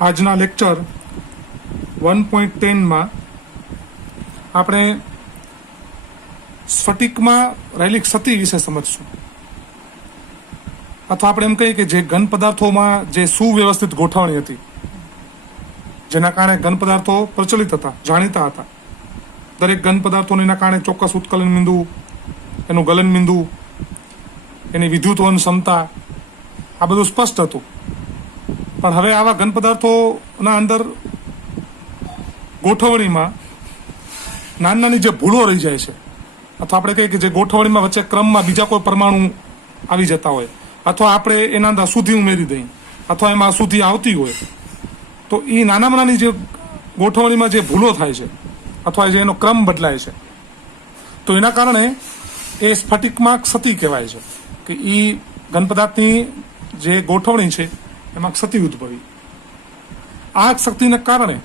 આજના લેક્ચર 1.10 માં આપણે સ્ફટિકમાં રહેલી ક્ષતિ વિશે સમજશું, અથવા આપણે એમ કહીએ કે જે ઘન પદાર્થોમાં જે સુવ્યવસ્થિત ગોઠવણી હતી, જેના કારણે ઘન પદાર્થો પ્રચલિત હતા, જાણીતા હતા. દરેક ઘન પદાર્થોના કારણે ચોક્કસ ઉત્કલન બિંદુ, એનું ગલન બિંદુ, એની વિદ્યુતવહન ક્ષમતા, આ બધું સ્પષ્ટ હતું. પણ હવે આવા ઘન પદાર્થોના અંદર ગોઠવણીમાં નાની નાની જે ભૂલો રહી જાય છે, અથવા આપણે કહીએ કે જે ગોઠવણીમાં વચ્ચે ક્રમમાં બીજા કોઈ પરમાણુ આવી જતા હોય, અથવા આપણે એના અંદર અશુદ્ધિ ઉમેરી દઈએ, અથવા એમાં અશુદ્ધિ આવતી હોય, તો એ નાનામાં નાની જે ગોઠવણીમાં જે ભૂલો થાય છે, અથવા જે એનો ક્રમ બદલાય છે, તો એના કારણે એ સ્ફટિકમાં ક્ષતિ કહેવાય છે કે એ ઘન પદાર્થની જે ગોઠવણી છે એમાં ક્ષતિ ઉદ્ભવી. આ ક્ષતિને કારણે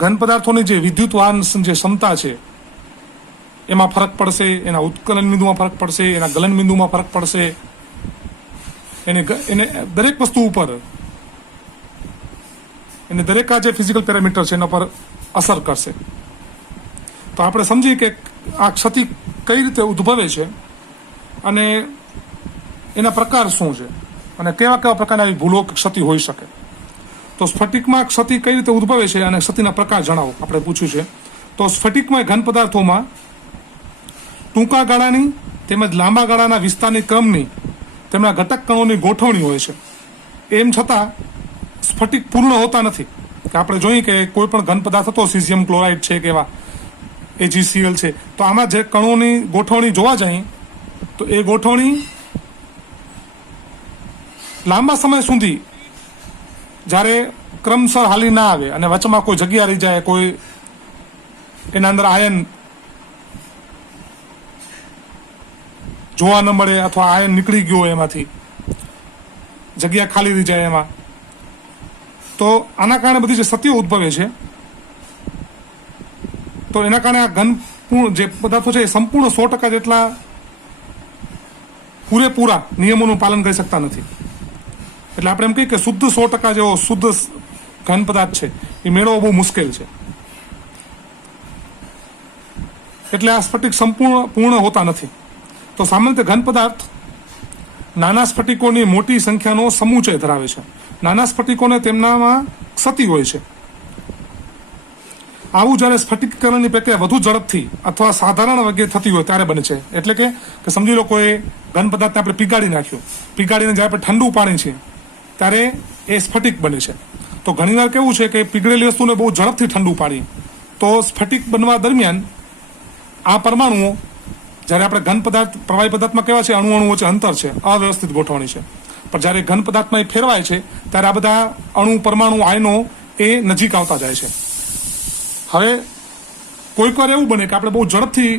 ઘન પદાર્થોની જે વિદ્યુતવાહન જે ક્ષમતા છે એમાં ફરક પડશે, એના ઉત્કલન બિંદુમાં ફરક પડશે, એના ગલન બિંદુમાં ફરક પડશે, એને દરેક વસ્તુ ઉપર, એને દરેક આ જે ફિઝિકલ પેરામીટર છે એના પર અસર કરશે. તો આપણે સમજીએ કે આ ક્ષતિ કઈ રીતે ઉદ્ભવે છે અને એના પ્રકાર શું છે અને કેવા કેવા પ્રકારની આવી ભૂલો ક્ષતિ હોઈ શકે. તો સ્ફટિકમાં ક્ષતિ કઈ રીતે ઉદ્ભવે છે અને ક્ષતિના પ્રકાર જણાવો આપણે પૂછ્યું છે. તો સ્ફટિકમાં ઘન પદાર્થોમાં ટૂંકા ગાળાની તેમજ લાંબા ગાળાના વિસ્તારની ક્રમની તેમના ઘટક કણોની ગોઠવણી હોય છે. એમ છતાં સ્ફટિક પૂર્ણ હોતા નથી. કે આપણે જોઈએ કે કોઈ પણ ઘન પદાર્થ હતો, સીઝિયમ ક્લોરાઇડ છે કે એવા AgCl છે, તો આમાં જે કણોની ગોઠવણી જોવા જઈએ તો એ ગોઠવણી લાંબા સમય સુધી જ્યારે ક્રમસર હાલી ના આવે અને વચમાં કોઈ જગ્યા રહી જાય, કોઈ એના અંદર આયન જોવા ન મળે, અથવા આયન નીકળી ગયો હોય, એમાંથી જગ્યા ખાલી રહી જાય એમાં, તો આના કારણે બધી જે ક્ષતિઓ ઉદ્ભવે છે. તો એના કારણે આ ઘન જે પદાર્થો છે એ સંપૂર્ણ 100% જેટલા પૂરેપૂરા નિયમોનું પાલન કરી શકતા નથી. એટલે આપણે એમ કહીએ કે શુદ્ધ 100% જેવો શુદ્ધ ઘન પદાર્થ છે એ મેળવવો બહુ મુશ્કેલ છે. એટલે આ સ્ફટિક પૂર્ણ હોતા નથી. તો સામાન્ય રીતે ઘન પદાર્થ નાના સ્ફટિકોની મોટી સંખ્યાનો સમુચય ધરાવે છે. નાના સ્ફટિકોને તેમનામાં ક્ષતિ હોય છે. આવું જ્યારે સ્ફટિકીકરણની પ્રક્રિયા વધુ ઝડપથી અથવા સાધારણ વેગે થતી હોય ત્યારે બને છે. એટલે કે સમજી લો કોઈ ઘન પદાર્થને આપણે પીગાડી નાખ્યું, પીગાડીને જ્યારે આપણે ઠંડુ પાણી છે ત્યારે એ સ્ફટિક બને છે. તો ઘણીવાર કેવું છે કે પીગળેલી વસ્તુને બહુ ઝડપથી ઠંડુ પાડી, તો સ્ફટિક બનવા દરમિયાન આ પરમાણુઓ, જ્યારે આપણે ઘન પદાર્થ પ્રવાહી પદાર્થમાં કેવા છે, અણુ વચ્ચે અંતર છે, અવ્યવસ્થિત ગોઠવણી છે. પણ જ્યારે ઘન પદાર્થમાં એ ફેરવાય છે ત્યારે આ બધા અણુ, પરમાણુ, આયનો એ નજીક આવતા જાય છે. હવે કોઈક વાર એવું બને કે આપણે બહુ ઝડપથી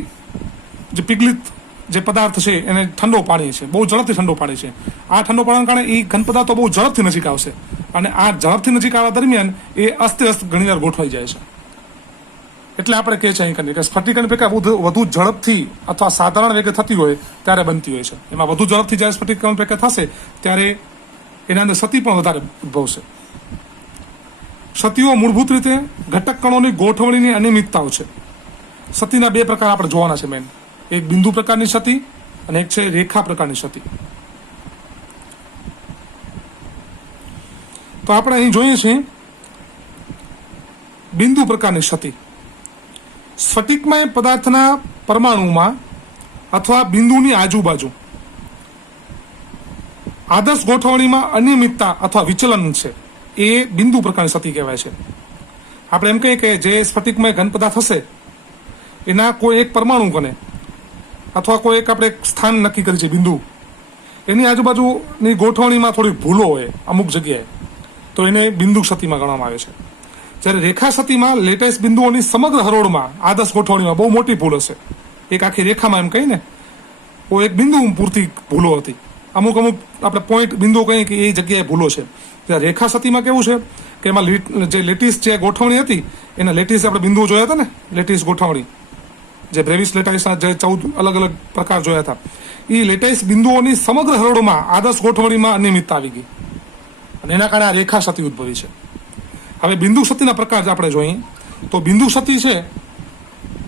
જે પીગલિત જે પદાર્થ છે એને ઠંડો પાડીએ છીએ, બહુ ઝડપથી ઠંડો પાડીએ છીએ. આ ઠંડો પાડવાના કારણે એ ઘન પદાર્થો બહુ ઝડપથી નજીક આવશે, અને આ ઝડપથી નજીક આવવા દરમિયાન એ અસ્તવ્યસ્ત ઘણીવાર ગોઠવાઈ જાય છે. એટલે આપણે કહે છે અહીં કે સ્ફટિકની પ્રક્રિયા વધુ ઝડપથી અથવા સાધારણ વેગે થતી હોય ત્યારે બનતી હોય છે. એમાં વધુ ઝડપથી જ્યારે સ્ફટિકીકરણ પ્રક્રિયા થશે ત્યારે એના અંદર ક્ષતિ પણ વધારે ઉદ્ભવશે. ક્ષતિઓ મૂળભૂત રીતે ઘટક કણોની ગોઠવણીની અનિયમિતતાઓ છે. ક્ષતિના બે પ્રકાર આપણે જોવાના છે મેન. એક બિંદુ પ્રકારની ક્ષતિ અને એક છે રેખા પ્રકારની ક્ષતિ. તો આપણે અહીં જોઈએ છીએ બિંદુ પ્રકારની ક્ષતિ. સ્ફટિકમય પદાર્થના પરમાણુમાં અથવા બિંદુની આજુબાજુ આદર્શ ગોઠવણીમાં અનિયમિતતા અથવા વિચલન છે, એ બિંદુ પ્રકારની ક્ષતિ કહેવાય છે. આપણે એમ કહીએ કે જે સ્ફટિકમય ઘન પદાર્થ હશે એના કોઈ એક પરમાણુ કને અથવા કોઈ એક આપણે સ્થાન નક્કી કરી છે બિંદુ, એની આજુબાજુની ગોઠવણીમાં થોડી ભૂલો હોય અમુક જગ્યાએ, તો એને બિંદુ ક્ષતિમાં ગણવામાં આવે છે. જ્યારે રેખા ક્ષતિમાં લેટાઈસ બિંદુઓની સમગ્ર હરોળમાં આદર્શ ગોઠવણીમાં બહુ મોટી ભૂલ હશે. એક આખી રેખામાં એમ કહીને એક બિંદુ પૂરતી ભૂલો હતી, અમુક આપણે પોઈન્ટ બિંદુઓ કહીએ કે એ જગ્યાએ ભૂલો છે. ત્યારે રેખા ક્ષતિમાં કેવું છે કે એમાં જે લેટિસ જે ગોઠવણી હતી, એના લેટિસ આપણે બિંદુઓ જોયા હતા ને, લેટિસ ગોઠવણી જે બ્રેવિસ લેટાઇસના જે 14 અલગ અલગ પ્રકાર જોયા હતા, એ લેટાઇસ બિંદુઓની સમગ્ર હરોળમાં આદર્શ ગોઠવણીમાં અનિયમિતતા આવી ગઈ. અને એના કારણે આ રેખા સતી ઉદ્ભવી છે. હવે બિંદુ સતીના પ્રકાર આપણે જોઈએ તો બિંદુ સતી છે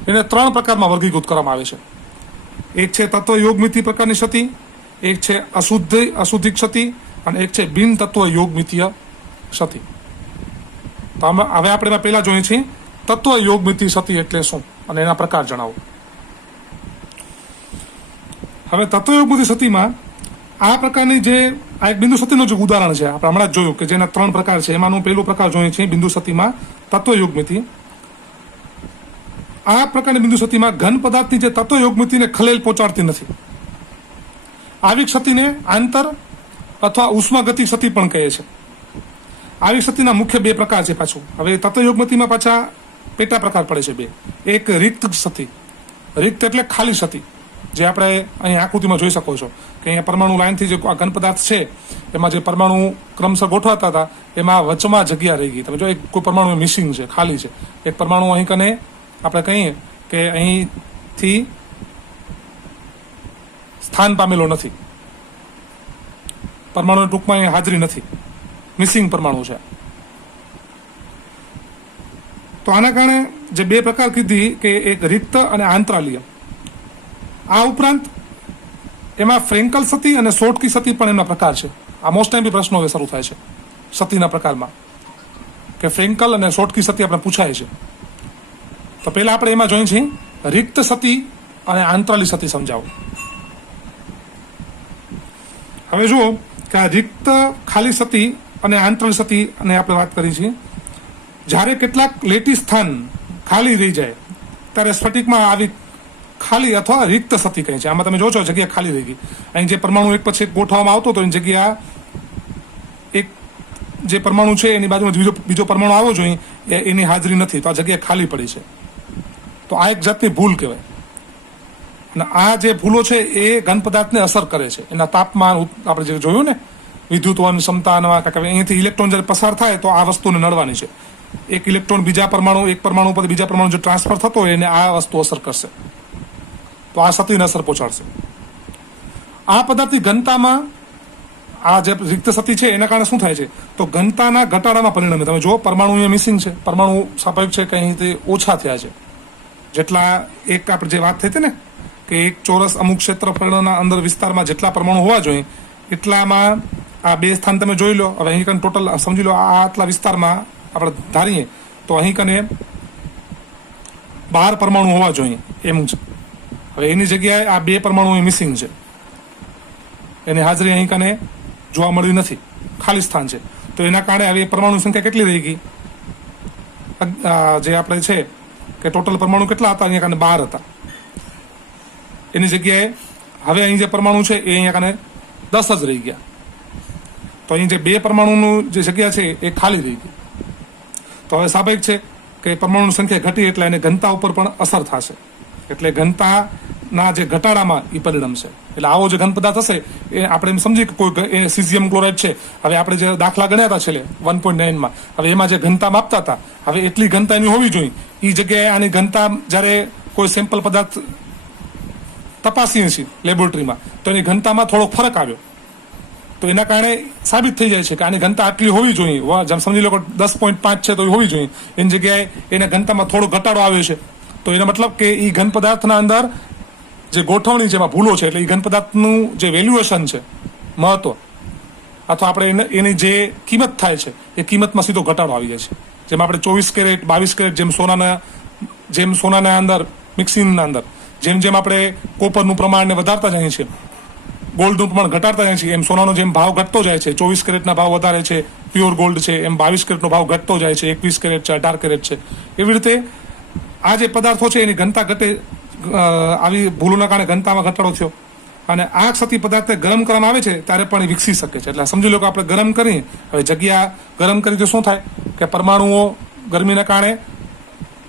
એને 3 પ્રકારમાં વર્ગીકૃત કરવામાં આવે છે. એક છે તત્વ યોગમિતિ પ્રકારની સતી, એક છે અશુદ્ધિક સતી અને એક છે બિન તત્વ યોગમિતીય સતી. તો હવે આપણે પહેલા જોઈએ છીએ તત્વ યોગમિતિ સતી એટલે શું અને એના પ્રકાર જણાવો. હવે તત્વ યોગમિતિ સતીમાં આ પ્રકારની જે આ એક બિંદુ સતીનું જે ઉદાહરણ છે આપણે હમણાં જ જોયું કે જેના 3 પ્રકાર છે, એમાંનું પહેલું પ્રકાર જોઈએ છીએ બિંદુ સતીમાં તત્વ યોગમિતિ. આ પ્રકારની બિંદુ સતીમાં ઘન પદાર્થની જે તત્વ યોગમિતિને ખલેલ પહોંચાડતી નથી. આવી સતીને આંતર અથવા ઉષ્માગતિ સતી પણ કહે છે. આવી સતીના મુખ્ય 2 પ્રકાર છે પાછું. હવે તત્વ યોગમિતિમાં પાછા પેટા પ્રકાર પડે છે 2. એક રિક્ત સતી, રિક્ત એટલે ખાલી સતી, જે આપણે અહીં આકૃતિમાં જોઈ શકો છો કે અહીંયા પરમાણુ લાઈનથી જે ઘન પદાર્થ છે એમાં જે પરમાણુ ક્રમશઃ ગોઠવાતા હતા એમાં વચમાં જગ્યા રહી ગઈ. તમે જો એક કોઈ પરમાણુ મિસિંગ છે, ખાલી છે. એક પરમાણુ અહીં કને આપણે કહીએ કે અહીંથી સ્થાન પામેલો નથી, પરમાણુ ટૂંકમાં અહીં હાજરી નથી, મિસિંગ પરમાણુ છે. તો આના કારણે જે 2 પ્રકાર કીધી કે એક રિક્ત અને આંતરાલીય. આ ઉપરાંત એમાં ફ્રેન્કલ સતી અને શોર્ટકી સતી પણ એમના પ્રકાર છે. આ મોસ્ટ ટાઈમ પ્રશ્નો હવે શરૂ થાય છે સતીના પ્રકારમાં કે ફ્રેન્કલ અને શોર્ટકી સતી આપણે પૂછાય છે. તો પહેલા આપણે એમાં જોઈએ છીએ રિક્ત સતી અને આંતરાલી સતી સમજાવો. હવે જુઓ કે આ રિક્ત ખાલી સતી અને આંતરાલી સતી અને આપણે વાત કરી છે. જ્યારે કેટલાક લેટી સ્થાન ખાલી રહી જાય ત્યારે સ્ફટિકમાં આવી ખાલી અથવા રિક્ત સતી કહે છે. આમાં તમે જોશો જગ્યા ખાલી રહી ગઈ. અહીં જે પરમાણુ એક પછી એક ગોઠવવામાં આવતો તો એની જગ્યા એક જે પરમાણુ છે એની બાજુમાં બીજો પરમાણુ આવવો જોઈએ એની હાજરી નથી, તો આ જગ્યા ખાલી પડી છે. તો આ એક જાતની ભૂલ કહેવાય. અને આ જે ભૂલો છે એ ઘન પદાર્થને અસર કરે છે. એના તાપમાન આપણે જે જોયું ને વિદ્યુતવહન ક્ષમતા અહીંથી ઇલેક્ટ્રોન જ્યારે પસાર થાય તો આ વસ્તુને નડવાની છે. એક ઇલેક્ટ્રોન બીજા પરમાણુ એક પરમાણુ પર બીજા પરમાણુ જો ટ્રાન્સફર થતો હોય એને આ વસ્તુ અસર કરશે, તો આ સતીને અસર પહોંચાડશે. આ પદાર્થની ઘનતામાં આ જે રિક્ત સતી છે એના કારણે શું થાય છે તો ઘનતાના ઘટાડામાં પરિણમે. તમે જો પરમાણુ અહીંયા મિસિંગ છે, પરમાણુ સ્વાભાવિક છે કે અહીંથી ઓછા થયા છે. જેટલા એક આપણે જે વાત થઈ હતી ને કે એક ચોરસ અમુક ક્ષેત્રફળના અંદર વિસ્તારમાં જેટલા પરમાણુ હોવા જોઈએ એટલામાં આ 2 સ્થાન તમે જોઈ લો. હવે અહીં કને ટોટલ સમજી લો આ આટલા વિસ્તારમાં આપણે ધારીએ તો અહીં કને 12 પરમાણુ હોવા જોઈએ એમ છે. હવે એની જગ્યાએ આ 2 પરમાણુ મિસિંગ છે, એની હાજરી અહીં કને જોવા મળી નથી, ખાલી સ્થાન છે. તો એના કારણે હવે પરમાણુ સંખ્યા કેટલી રહી ગઈ જે આપણે છે કે ટોટલ પરમાણુ કેટલા હતા અહીંયા કને 12 હતા. એની જગ્યાએ હવે અહીં જે પરમાણુ છે એ અહીંયા કને 10 જ રહી ગયા. તો અહીં જે 2 પરમાણુનું જે જગ્યા છે એ ખાલી રહી ગઈ. તો હવે સ્વાભાવિક છે કે પરમાણુની સંખ્યા ઘટી એટલે એને ઘનતા ઉપર પણ અસર થશે. એટલે ઘનતાના જે ઘટાડામાં એ પરિણમશે. એટલે આવો જે ઘન પદાર્થ હશે એ આપણે એમ સમજીએ કે કોઈ સીઝિયમ ક્લોરાઇડ છે. હવે આપણે જે દાખલા ગણ્યા હતા છેલ્લે 1.9માં, હવે એમાં જે ઘનતા માપતા હતા હવે એટલી ઘનતા એની હોવી જોઈએ. એ જગ્યાએ આની ઘનતા જ્યારે કોઈ સેમ્પલ પદાર્થ તપાસીએ છીએ લેબોરેટરીમાં તો એની ઘનતામાં થોડો ફરક આવ્યો. તો એના કારણે સાબિત થઈ જાય છે કે આની ઘનતા આટલી હોવી જોઈએ. જેમ સમજી લો કે 10.5 છે તો એ હોવી જોઈએ, એની જગ્યાએ એને ઘનતામાં થોડો ઘટાડો આવ્યો છે. તો એનો મતલબ કે એ ઘન પદાર્થના અંદર જે ગોઠવણી છે એમાં ભૂલો છે. એટલે એ ઘન પદાર્થનું જે વેલ્યુએશન છે, મહત્વ અથવા આપણે એની જે કિંમત થાય છે એ કિંમતમાં સીધો ઘટાડો આવી જાય છે. જેમ આપણે 24 કેરેટ 22 કેરેટ જેમ સોનાના અંદર મિક્સિંગના અંદર જેમ આપણે કોપરનું પ્રમાણને વધારતા જઈએ છીએ, ગોલ્ડનું પ્રમાણ ઘટાડતા જાય છે, એમ સોનાનો જેમ ભાવ ઘટતો જાય છે. 24 કેરેટના ભાવ વધારે છે પ્યોર ગોલ્ડ છે, એમ 22 કેરેટનો ભાવ ઘટતો જાય છે, 21 કેરેટ છે, 18 કેરેટ છે. એવી રીતે આ જે પદાર્થો છે એની ઘનતા ઘટે, આવી ભૂલોના કારણે ઘનતામાં ઘટાડો થયો. અને આ સતી પદાર્થને ગરમ કરવામાં આવે છે ત્યારે પણ એ વિકસી શકે છે. એટલે સમજી લો કે આપણે ગરમ કરી, હવે જગ્યા ગરમ કરી તો શું થાય કે પરમાણુઓ ગરમીના કારણે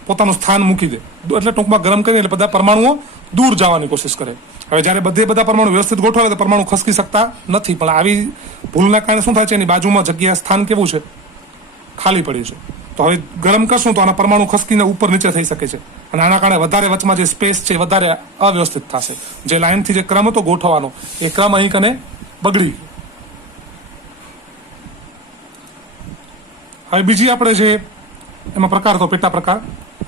પોતાનું સ્થાન મૂકી દે. એટલે ટૂંકમાં ગરમ કરીને એટલે બધા પરમાણુઓ દૂર જવાની કોશિશ કરે. હવે જ્યારે બધા પરમાણુ વ્યવસ્થિત ગોઠવાય તો પરમાણુ ખસકી શકતા નથી. પણ આવી ભૂલના કારણે શું થાય છે એની બાજુમાં જગ્યા સ્થાન કેવું છે, ખાલી પડ્યું છે. તો હવે ગરમ કરશું તો આના પરમાણુ ખસકીને ઉપર નીચે થઈ શકે છે. અને આના કારણે વધારે વચમાં જે સ્પેસ છે વધારે અવ્યવસ્થિત થશે. જે લાઇનથી જે ક્રમ હતો ગોઠવવાનો એ ક્રમ અહીં કને બગડી. હવે બીજી આપણે જે એમાં પ્રકાર તો પેટા પ્રકાર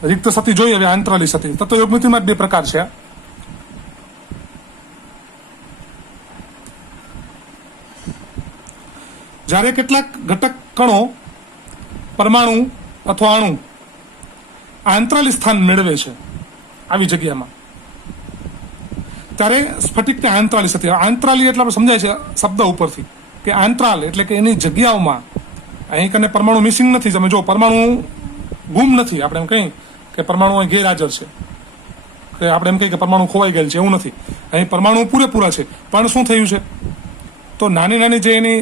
રિક્ત સતી જોઈએ. હવે આંતરાલી સતી તત્વયોગમિતિમાં જ બે પ્રકાર છે. જ્યારે કેટલાક ઘટક કણો પરમાણુ અથવા અણુ આંતરાલી સ્થાન મેળવે છે આવી જગ્યામાં, ત્યારે સ્ફટિકને આંતરાલી સતી. આંતરાલી એટલે આપણે સમજાય છે શબ્દ ઉપરથી કે આંતરાલ એટલે કે એની જગ્યાઓમાં અહીં કને પરમાણુ મિસિંગ નથી. તમે જો પરમાણુ ગુમ નથી. આપણે એમ કહીએ કે પરમાણુ અહીં ગેરહાજર છે, કે આપણે એમ કહીએ કે પરમાણુ ખોવાઈ ગયેલ છે, એવું નથી. અહીં પરમાણુ પૂરેપૂરા છે. પણ શું થયું છે તો નાની નાની જે એની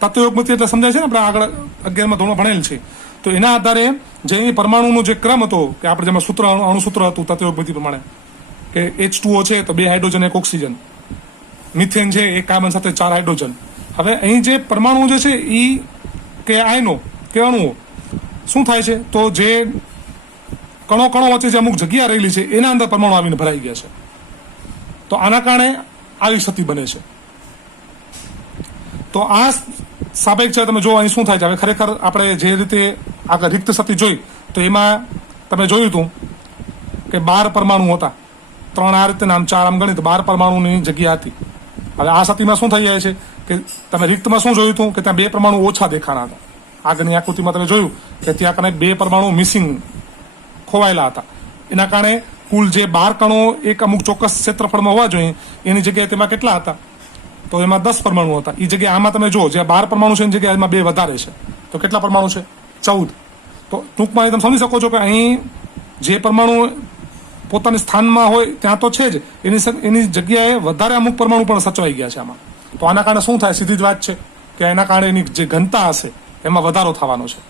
તત્વયોગમિતિ એટલે સમજાય છે ને, આપણે આગળ 11માં ધોરણ ભણેલ છે. તો એના આધારે જે પરમાણુનો જે ક્રમ હતો કે આપણે જેમાં સૂત્ર અણુસૂત્ર હતું તત્વયોગમિતિ પ્રમાણે કે H2O છે તો 2 હાઇડ્રોજન 1 ઓક્સિજન, મિથેન છે 1 કાર્બન સાથે 4 હાઇડ્રોજન. હવે અહીં જે પરમાણુ જે છે એ કે આયનો કે અણુઓ શું થાય છે તો જે કણો વચ્ચે જે અમુક જગ્યા રહેલી છે એના અંદર પરમાણુ આવીને ભરાઈ ગયા છે. તો આના કારણે આવી સતી બને છે. તો આ સાપેક્ષ છે. તમે જો અહીં શું થાય છે. હવે ખરેખર આપણે જે રીતે આગળ રિક્ત સતી જોઈ તો એમાં તમે જોયું હતું કે 12 પરમાણુ હતા. 3 આ રીતે નામ 4 આમ ગણી તો 12 પરમાણુની જગ્યા હતી. હવે આ સતીમાં શું થઈ જાય છે કે તમે રિક્તમાં શું જોયું હતું કે ત્યાં 2 પરમાણુ ઓછા દેખાણા હતા. આગળની આકૃતિમાં તમે જોયું કે ત્યાં કને 2 પરમાણુ મિસિંગ ખોવાયેલા હતા. એના કારણે કુલ જે 12 કણો એક અમુક ચોક્કસ ક્ષેત્રફળમાં હોવા જોઈએ એની જગ્યાએ તેમાં કેટલા હતા તો એમાં 10 પરમાણુ હતા. એ જગ્યાએ આમાં તમે જો જે 12 પરમાણુ છે એની જગ્યાએ એમાં 2 વધારે છે. તો કેટલા પરમાણુ છે 14. તો ટૂંકમાં તમે સમજી શકો છો કે અહીં જે પરમાણુ પોતાની સ્થાનમાં હોય ત્યાં તો છે જ, એની જગ્યાએ વધારે અમુક પરમાણુ પણ સચવાઈ ગયા છે આમાં. તો આના કારણે શું થાય, સીધી જ વાત છે કે એના કારણે એની જે ઘનતા હશે એમાં વધારો થવાનો છે.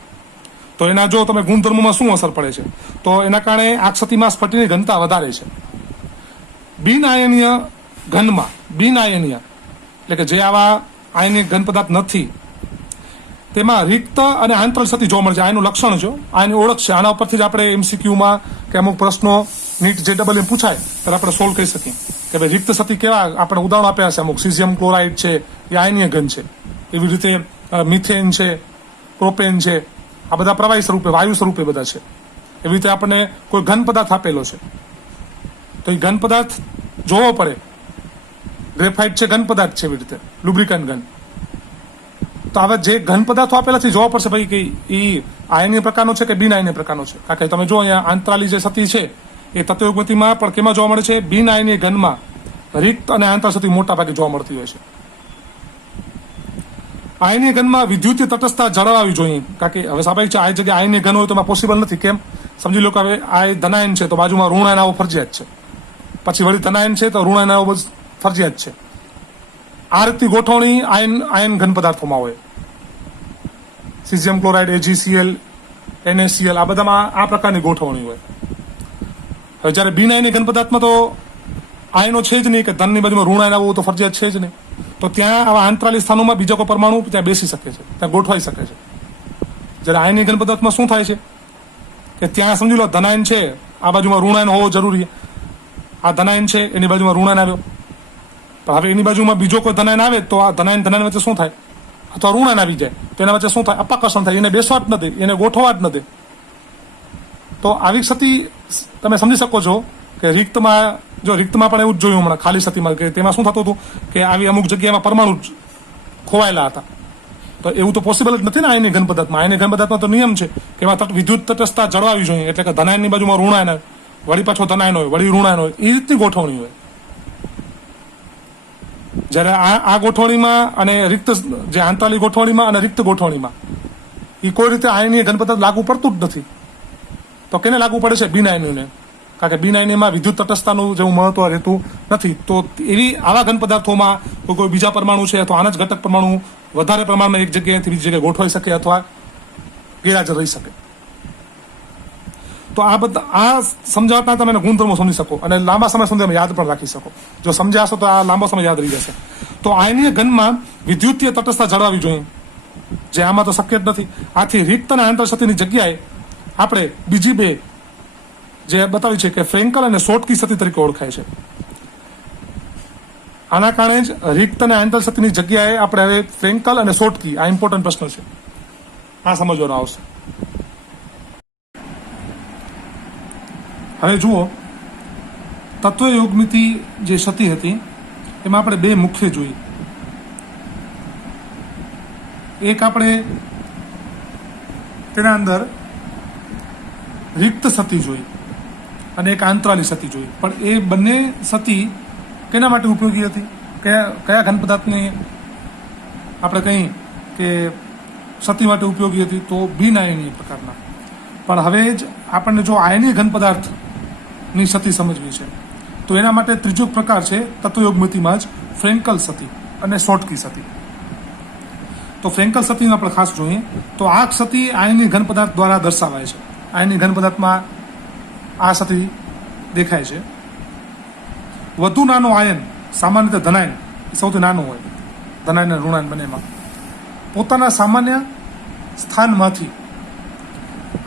તો એના જો તમે ગુણધર્મોમાં શું અસર પડે છે તો એના કારણે આક્ષતિમાં સ્ફટિકની ઘનતા વધારે છે. બિનઆયનીય ઘનમાં, બિનઆયનીય એટલે કે જે આવા આયનિક ઘન પદાર્થ નથી તેમાં રિક્ત અને આંતરાલ સતી જોવા મળે છે. આનું લક્ષણ છે, આની ઓળખ છે. આના ઉપરથી જ આપણે MCQમાં કે અમુક પ્રશ્નો નીટ JEE પૂછાય ત્યારે આપણે સોલ્વ કરી શકીએ કે ભાઈ રિક્ત સતી કેવા. આપણે ઉદાહરણ આપ્યા છે અમુક સીઝિયમ ક્લોરાઇડ છે એ આયનીય ઘન છે. એવી રીતે મિથેન છે, પ્રોપેન છે, આ બધા પ્રવાહી સ્વરૂપે વાયુ સ્વરૂપે બધા છે. એવી રીતે આપણને કોઈ ઘન પદાર્થ આપેલો છે તો એ ઘન પદાર્થ જોવો પડે. ગ્રેફાઇટ છે ઘન પદાર્થ છે, એવી રીતે લુબ્રિકન્ટ ઘન. તો હવે જે ઘન પદાર્થો આપેલા છે જોવા પડશે ભાઈ કે એ આયનીય પ્રકારનો છે કે બિન આયનીય પ્રકારનો છે. કારણ કે તમે જો અહીંયા આંતરાલી જે સતી છે એ તત્વયોગમિતિમાં પણ કેમાં જોવા મળે છે, બિન આયનીય ઘનમાં રિક્ત અને આંતરાલ સતી મોટા ભાગે જોવા મળતી હોય છે. આયનીય ઘનમાં વિદ્યુતીય તટસ્થતા જળવાવી જોઈએ. કારણ કે હવે સ્વાભાવિક છે આ જગ્યાએ આયનીય ઘન હોય તો એમાં પોસિબલ નથી. કેમ સમજી લો કે હવે આ ધનાયન છે તો બાજુમાં ઋણાયન આવો ફરજિયાત છે, પછી વળી ધનાયન છે તો ઋણાયન આવો ફરજિયાત છે. આ રીતની ગોઠવણી આયન ઘન પદાર્થોમાં હોય. સીઝિયમ ક્લોરાઇડ, AgCl, NaCl આ બધામાં આ પ્રકારની ગોઠવણી હોય. હવે જ્યારે બિન આયનીય ઘન પદાર્થમાં તો આયનો છે જ નહીં કે ધનની બાજુમાં ઋણાયન આવવું તો ફરજિયાત છે જ નહીં. તો ત્યાં આવા આંતરાલી સ્થાનોમાં બીજા કોઈ પરમાણુ ત્યાં બેસી શકે છે, ત્યાં ગોઠવાઈ શકે છે. જ્યારે આયનીય ઘન પદાર્થમાં શું થાય છે કે ત્યાં સમજી લો ધનાયન છે, આ બાજુમાં ઋણાયન હોવો જરૂરી. આ ધનાયન છે એની બાજુમાં ઋણાયન આવ્યો, પણ હવે એની બાજુમાં બીજો કોઈ ધનાયન આવે તો આ ધનાયન વચ્ચે શું થાય, અથવા ઋણાયન આવી જાય તો એના વચ્ચે શું થાય, અપાકર્ષણ થાય. એને બેસવા જ નથી, એને ગોઠવા જ નથી. તો આવી સતી તમે સમજી શકો છો કે રિક્તમાં પણ એવું જ જોયું હમણાં ખાલી સતીમાં કે તેમાં શું થતું હતું કે આવી અમુક જગ્યામાં પરમાણુ ખોવાયેલા હતા. તો એવું તો પોસિબલ જ નથી ને આયનીય ઘન પદાર્થમાં. આયનીય ઘન પદાર્થમાં તો નિયમ છે કે એમાં વિદ્યુત તટસ્થતા જળવાવી જોઈએ. એટલે કે ધનાયનની બાજુમાં ઋણાયન હોય, વળી પાછો ધનાયન હોય, વળી ઋણાયન હોય, એ રીતની ગોઠવણી હોય. જ્યારે આ ગોઠવણીમાં અને રિક્ત જે આંતરાલી ગોઠવણીમાં અને રિક્ત ગોઠવણીમાં એ કોઈ રીતે આયનીય ઘન પદાર્થ લાગુ પડતું જ નથી. તો કેને લાગુ પડે છે, બિન આયનીયને. કારણ કે બિન આયનીયમાં વિદ્યુત તટસ્થતાનું જેવું મહત્વ રહેતું નથી. તો એવી આવા ઘન પદાર્થોમાં કોઈ બીજા પરમાણુ છે અથવા આના જ ઘટક પરમાણુ વધારે પ્રમાણમાં એક જગ્યાએથી બીજી જગ્યાએ ગોઠવાઈ શકે અથવા ગેરહાજર રહી શકે. તો આ બધા આ સમજાવતા તમે ગુણધર્મો સમજી શકો અને લાંબા સમય સુધી તમે યાદ પણ રાખી શકો. જો સમજ્યા હશો તો આ લાંબો સમય યાદ રહી જશે. તો આયનીય ઘનમાં વિદ્યુતીય તટસ્થતા જળવાવી જોઈએ, જે આમાં તો શક્ય જ નથી. આથી રિક્ત અને આંતરસતીની જગ્યાએ આપણે બીજી બે જે બતાવી છે કે ફ્રેન્કલ અને શોર્ટકી સતી તરીકે ઓળખાય છે. આના કારણે જ રિક્ત અને આંતરસતીની જગ્યાએ આપણે હવે ફ્રેન્કલ અને શોર્ટકી, આ ઇમ્પોર્ટન્ટ પ્રશ્ન છે, આ સમજવાનો આવશે. હવે જુઓ, તત્વયોગમિતિ જે સતી હતી એમાં આપણે બે મુખ્ય જોઈ. એક આપણે તેના અંદર રિક્ત સતી જોઈ અને એક આંતરાલી સતી જોઈ. પણ એ બંને સતી કેના માટે ઉપયોગી હતી? કયા ઘન પદાર્થની આપણે કહી કે સતી માટે ઉપયોગી હતી? તો બિનઆયનીય પ્રકારના. પણ હવે જ આપણને જો આયનીય ઘન પદાર્થની સતી સમજવી છે તો એના માટે ત્રીજો પ્રકાર છે તત્વયોગમિતિમાં જ ફ્રેન્કલ સતી અને શોર્ટકી સતી. તો ફ્રેન્કલ સતીને આપણે ખાસ જોઈએ તો આ સતી આયનીય ઘન પદાર્થ દ્વારા દર્શાવાય છે. આયનીય ઘન પદાર્થમાં આ સતી દેખાય છે. વધુ નાનો આયન, સામાન્ય રીતે ધનાયન સૌથી નાનું હોય, ધનાયન અને ઋણાયન બંનેમાં, પોતાના સામાન્ય સ્થાનમાંથી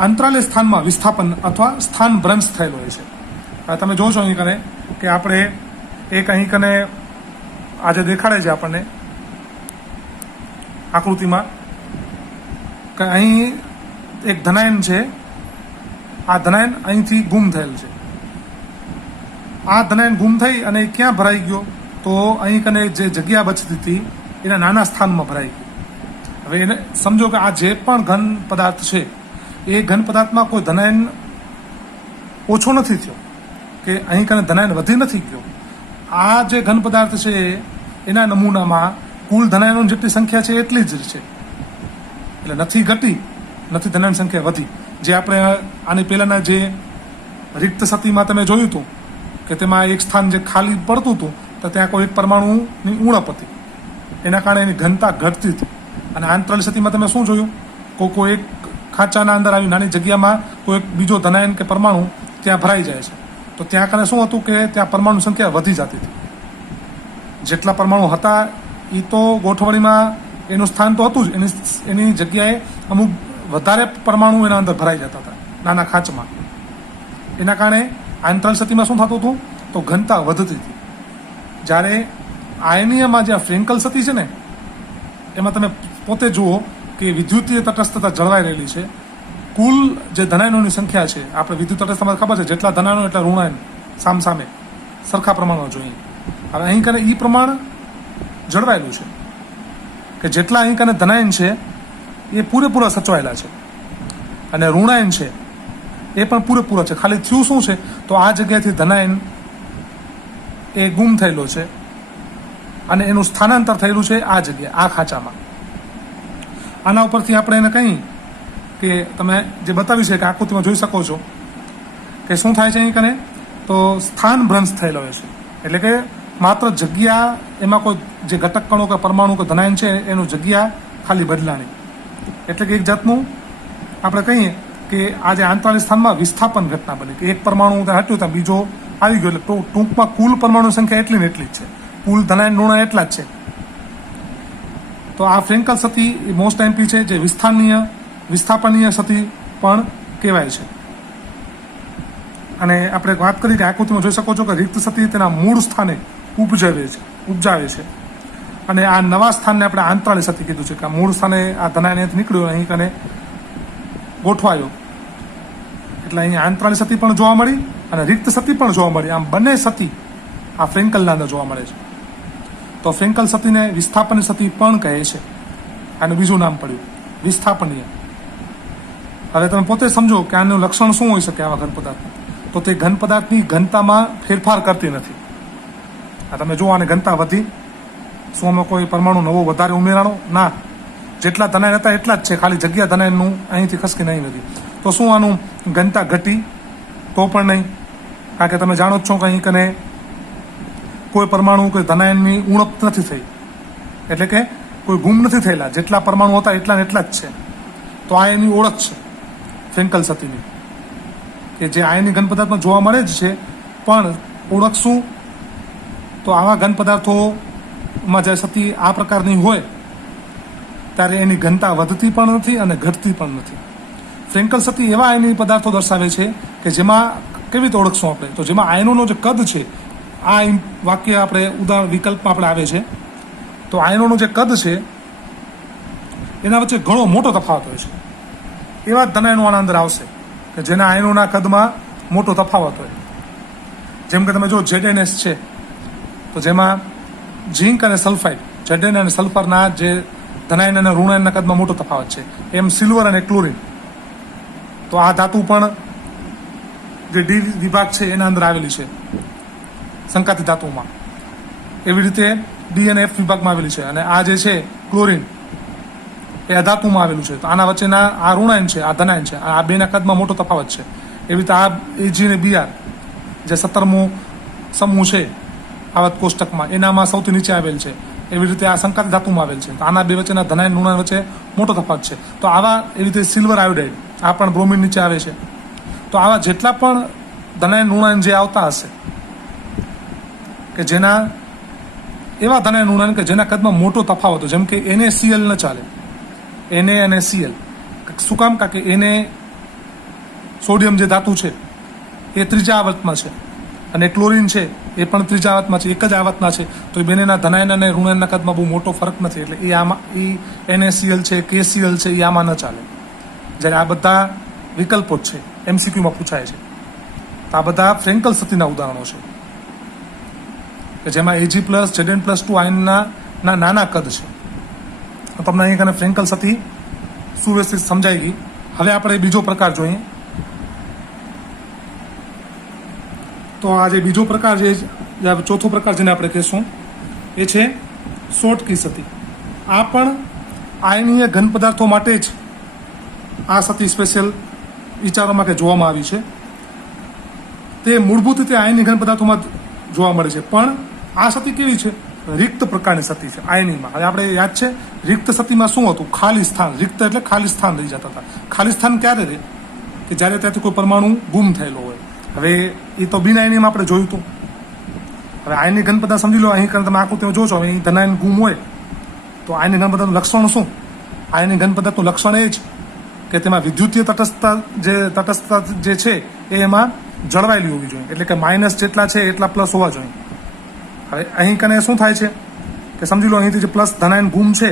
અંતરાલે સ્થાનમાં વિસ્થાપન અથવા સ્થાન ભ્રંશ થયેલો હોય છે. હવે તમે જોશો અહીં કને કે આપણે એક અહીં કને આજે દેખાડે છે આપણને આકૃતિમાં કે અહીં એક ધનાયન છે. આ ધનાયન અહીંથી ગુમ થયેલ છે. આ ધનાયન ગુમ થઈ અને ક્યાં ભરાઈ ગયો? તો અહીં કને જે જગ્યા બચતી હતી એના નાના સ્થાનમાં ભરાઈ ગઈ. હવે એને સમજો કે આ જે પણ ઘન પદાર્થ છે એ ઘન પદાર્થમાં કોઈ ધનાયન ઓછો નથી થયો કે અહીં કને ધનાયન વધી નથી ગયો. આ જે ઘન પદાર્થ છે એના નમૂનામાં કુલ ધનાયનોની જેટલી સંખ્યા છે એટલી જ છે. એટલે નથી ઘટી, નથી ધનાયન સંખ્યા વધી. જે આપણે આની પહેલાના જે રિક્ત સતીમાં તમે જોયું હતું કે તેમાં એક સ્થાન જે ખાલી પડતું હતું તો ત્યાં કોઈ એક પરમાણુની ઉણપ હતી, એના કારણે એની ઘનતા ઘટતી હતી. અને આંતરાલી સતીમાં તમે શું જોયું? કોઈ એક ખાંચાના અંદર આવી નાની જગ્યામાં કોઈ એક બીજો ધનાયન કે પરમાણુ ત્યાં ભરાઈ જાય છે. તો ત્યાં કારણે શું હતું કે ત્યાં પરમાણુ સંખ્યા વધી જતી હતી. જેટલા પરમાણુ હતા એ તો ગોઠવણીમાં એનું સ્થાન તો હતું જ, એની જગ્યાએ અમુક વધારે પરમાણુ એના અંદર ભરાઈ જતા હતા નાના ખાંચમાં. એના કારણે આંતરાલી સતીમાં શું થતું હતું? તો ઘનતા વધતી હતી. જ્યારે આયનીયમાં જે ફ્રેન્કલ સતી છે ને એમાં તમે પોતે જુઓ કે વિદ્યુતીય તટસ્થતા જળવાઈ રહેલી છે. કુલ જે ધનાયનોની સંખ્યા છે, આપણે વિદ્યુત તટસ્થતામાં ખબર છે જેટલા ધનાયનો એટલા ઋણાયન સામસામે સરખા પ્રમાણમાં જોઈએ. હવે અહીં કને ઈ પ્રમાણ જળવાયેલું છે કે જેટલા અહીં કને ધનાયન છે એ પૂરેપૂરા સચવાયેલા છે અને ઋણાયન છે એ પણ પૂરેપૂરા છે. ખાલી થયું શું છે? તો આ જગ્યાએથી ધનાયન એ ગુમ થયેલો છે અને એનું સ્થાનાંતર થયેલું છે આ જગ્યાએ, આ ખાંચામાં. આના ઉપરથી આપણે એને કહી કે તમે જે બતાવ્યું છે કે આકૃતિમાં જોઈ શકો છો કે શું થાય છે અહીં કને? તો સ્થાન ભ્રંશ થયેલો હોય છે. એટલે કે માત્ર જગ્યા, એમાં કોઈ જે ઘટક કણો કે પરમાણુ કે ધનાયન છે એનું જગ્યા ખાલી બદલાણી. એટલે કે એક જાતનું આપણે કહીએ કે આજે આંતરાલી સ્થાનમાં વિસ્થાપન ઘટના બની કે એક પરમાણુ ત્યાં હટ્યું ત્યાં બીજો આવી ગયો. એટલે ટૂંકમાં કુલ પરમાણુ સંખ્યા એટલી ને એટલી જ છે, કુલ ધનાયન ઋણાયન એટલા જ છે. તો આ ફ્રેન્કલ સતી એ મોસ્ટ એમ્પી છે, જે વિસ્થાપનીય સતી પણ કહેવાય છે. અને આપણે વાત કરી કે આકૃતિમાં જોઈ શકો છો કે રિક્ત સતી તેના મૂળ સ્થાને ઉપજાવે છે અને આ નવા સ્થાનને આપણે આંતરાલી સતી કીધું છે કે આ મૂળ સ્થાને આ ધનાયન નીકળ્યો અહીં કને ગોઠવાયો. એટલે અહીં આંતરાલી સતી પણ જોવા મળી અને રિક્ત સતી પણ જોવા મળી. આમ બંને સતી આ ફ્રેન્કલના અંદર જોવા મળે છે. તો ફ્રેન્કલ સતીને વિસ્થાપન સતી પણ કહે છે. આનું બીજું નામ પડ્યું વિસ્થાપનીય. હવે તમે પોતે સમજો કે આનું લક્ષણ શું હોઈ શકે આવા ઘન પદાર્થનું? તો તે ઘન પદાર્થની ઘનતામાં ફેરફાર કરતી નથી. આ તમે જુઓ, આની ઘનતા વધી, શું આમાં કોઈ પરમાણુ નવો વધારે ઉમેરાણો? ના, જેટલા ધનાયન હતા એટલા જ છે, ખાલી જગ્યા ધનાયનનું અહીંથી ખસકી નહીં નથી. તો શું આનું ઘનતા ઘટી? તો પણ નહીં, કારણ કે તમે જાણો જ છો કે અહીં કને કોઈ પરમાણુ કોઈ ધનાયનની ઉણપ નથી થઈ, એટલે કે કોઈ ગુમ નથી થયેલા. જેટલા પરમાણુ હતા એટલા ને એટલા જ છે. તો આ એની ઓળખ છે ફ્રેન્કલ સતીની, કે જે આયની ઘન પદાર્થમાં જોવા મળે જ છે. પણ ઓળખ શું? તો આવા ઘન પદાર્થોમાં જે સતી આ પ્રકારની હોય ત્યારે એની ઘનતા વધતી પણ નથી અને ઘટતી પણ નથી. ફ્રેન્કલ સતી એવા આયની પદાર્થો દર્શાવે છે કે જેમાં કેવી રીતે ઓળખશું આપણે? તો જેમાં આયનોનો જે કદ છે, આ વાક્ય આપણે ઉદાહરણ વિકલ્પમાં આપણે આવે છે. તો આયનોનું જે કદ છે એના વચ્ચે ઘણો મોટો તફાવત હોય છે. એવા જ ધનાયનો આના અંદર આવશે કે જેના આયનોના કદમાં મોટો તફાવત હોય. જેમ કે તમે જો ZnS છે, તો જેમાં ઝીંક અને સલ્ફાઇડ, ZN અને સલ્ફરના જે ધનાયન અને ઋણાયનના કદમાં મોટો તફાવત છે. એમ સિલ્વર અને ક્લોરિન, તો આ ધાતુ પણ જે ડી વિભાગ છે એના અંદર આવેલી છે સંકાતી ધાતુમાં. એવી રીતે ડી અને એફ વિભાગમાં આવેલી છે. અને આ જે છે ક્લોરિન એ અધાતુમાં આવેલું છે. તો આના વચ્ચેના આ ઋણાયન છે, આ ધનાયન છે, આ બેના કદમાં મોટો તફાવત છે. એવી રીતે આ AG અને BR જે 17મો સમૂહ છે આવત કોષ્ટકમાં, એનામાં સૌથી નીચે આવેલ છે. એવી રીતે આ સંકાતી ધાતુમાં આવેલ છે. તો આના બે વચ્ચેના ધનાયન ઋણાયન વચ્ચે મોટો તફાવત છે. તો આવા એવી રીતે સિલ્વર આયોડાઇડ, આ પણ બ્રોમિન નીચે આવે છે. તો આવા જેટલા પણ ધનાયન ઋણાયન જે આવતા હશે, કે જેના એવા ધનાયન ઋણાયન કે જેના કદમાં મોટો તફાવત હોય, જેમ કે NaCl ન ચાલે, Na અને Cl. શું કામ? કારણ કે Na સોડિયમ જે ધાતુ છે એ ત્રીજા આવર્તમાં છે, અને ક્લોરિન છે એ પણ ત્રીજા આવર્તમાં છે, એક જ આવર્તના છે. તો એ બંનેના ધનાયન અને ઋણાયનના કદમાં બહુ મોટો ફરક નથી. એટલે એ આમાં NaCl છે, KCl છે, એ આમાં ન ચાલે. જ્યારે આ બધા વિકલ્પો જ છે, MCQમાં પૂછાય છે. તો આ બધા ફ્રેન્કલ સતીના ઉદાહરણો છે કે જેમાં Ag+, Zn+2 આયનના નાના કદ છે. તો તમને અહીં કને ફ્રેન્કલ સતી સુવ્યવસ્થિત સમજાઈ ગઈ. હવે આપણે બીજો પ્રકાર જોઈએ. તો આ જે બીજો પ્રકાર છે, ચોથો પ્રકાર જેને આપણે કહેશું, એ છે શોર્ટકી સતી. આ પણ આયનીય ઘન પદાર્થો માટે જ આ સતી સ્પેશિયલ વિચારોમાં કે જોવામાં આવી છે. તે મૂળભૂત રીતે આયનીય ઘન પદાર્થોમાં જોવા મળે છે. પણ આ સતી કેવી છે? રિક્ત પ્રકારની સતી છે આયનીમાં. હવે આપણે યાદ છે રિક્ત સતીમાં શું હતું? ખાલી સ્થાન. રિક્ત એટલે ખાલી સ્થાન રહી જતા હતા. ખાલી સ્થાન ક્યારે રહે? કે જ્યારે ત્યાંથી કોઈ પરમાણુ ગુમ થયેલો હોય. હવે એ તો બિન આયનીમાં આપણે જોયું હતું. હવે આયની ઘન પદાર્થ સમજી લો, અહીં તમે આકૃતિમાં જોશો, અહીં ધનાયન ગુમ હોય તો આયની ઘન પદાર્થનું લક્ષણ શું? આયની ઘન પદાર્થનું લક્ષણ એ જ કે તેમાં વિદ્યુતીય તટસ્થતા જે છે એ એમાં જળવાયેલી હોવી જોઈએ. એટલે કે માઇનસ જેટલા છે એટલા પ્લસ હોવા જોઈએ. હવે અહીં કને શું થાય છે કે સમજી લો અહીંથી જે પ્લસ ધનાયન ગુમ છે,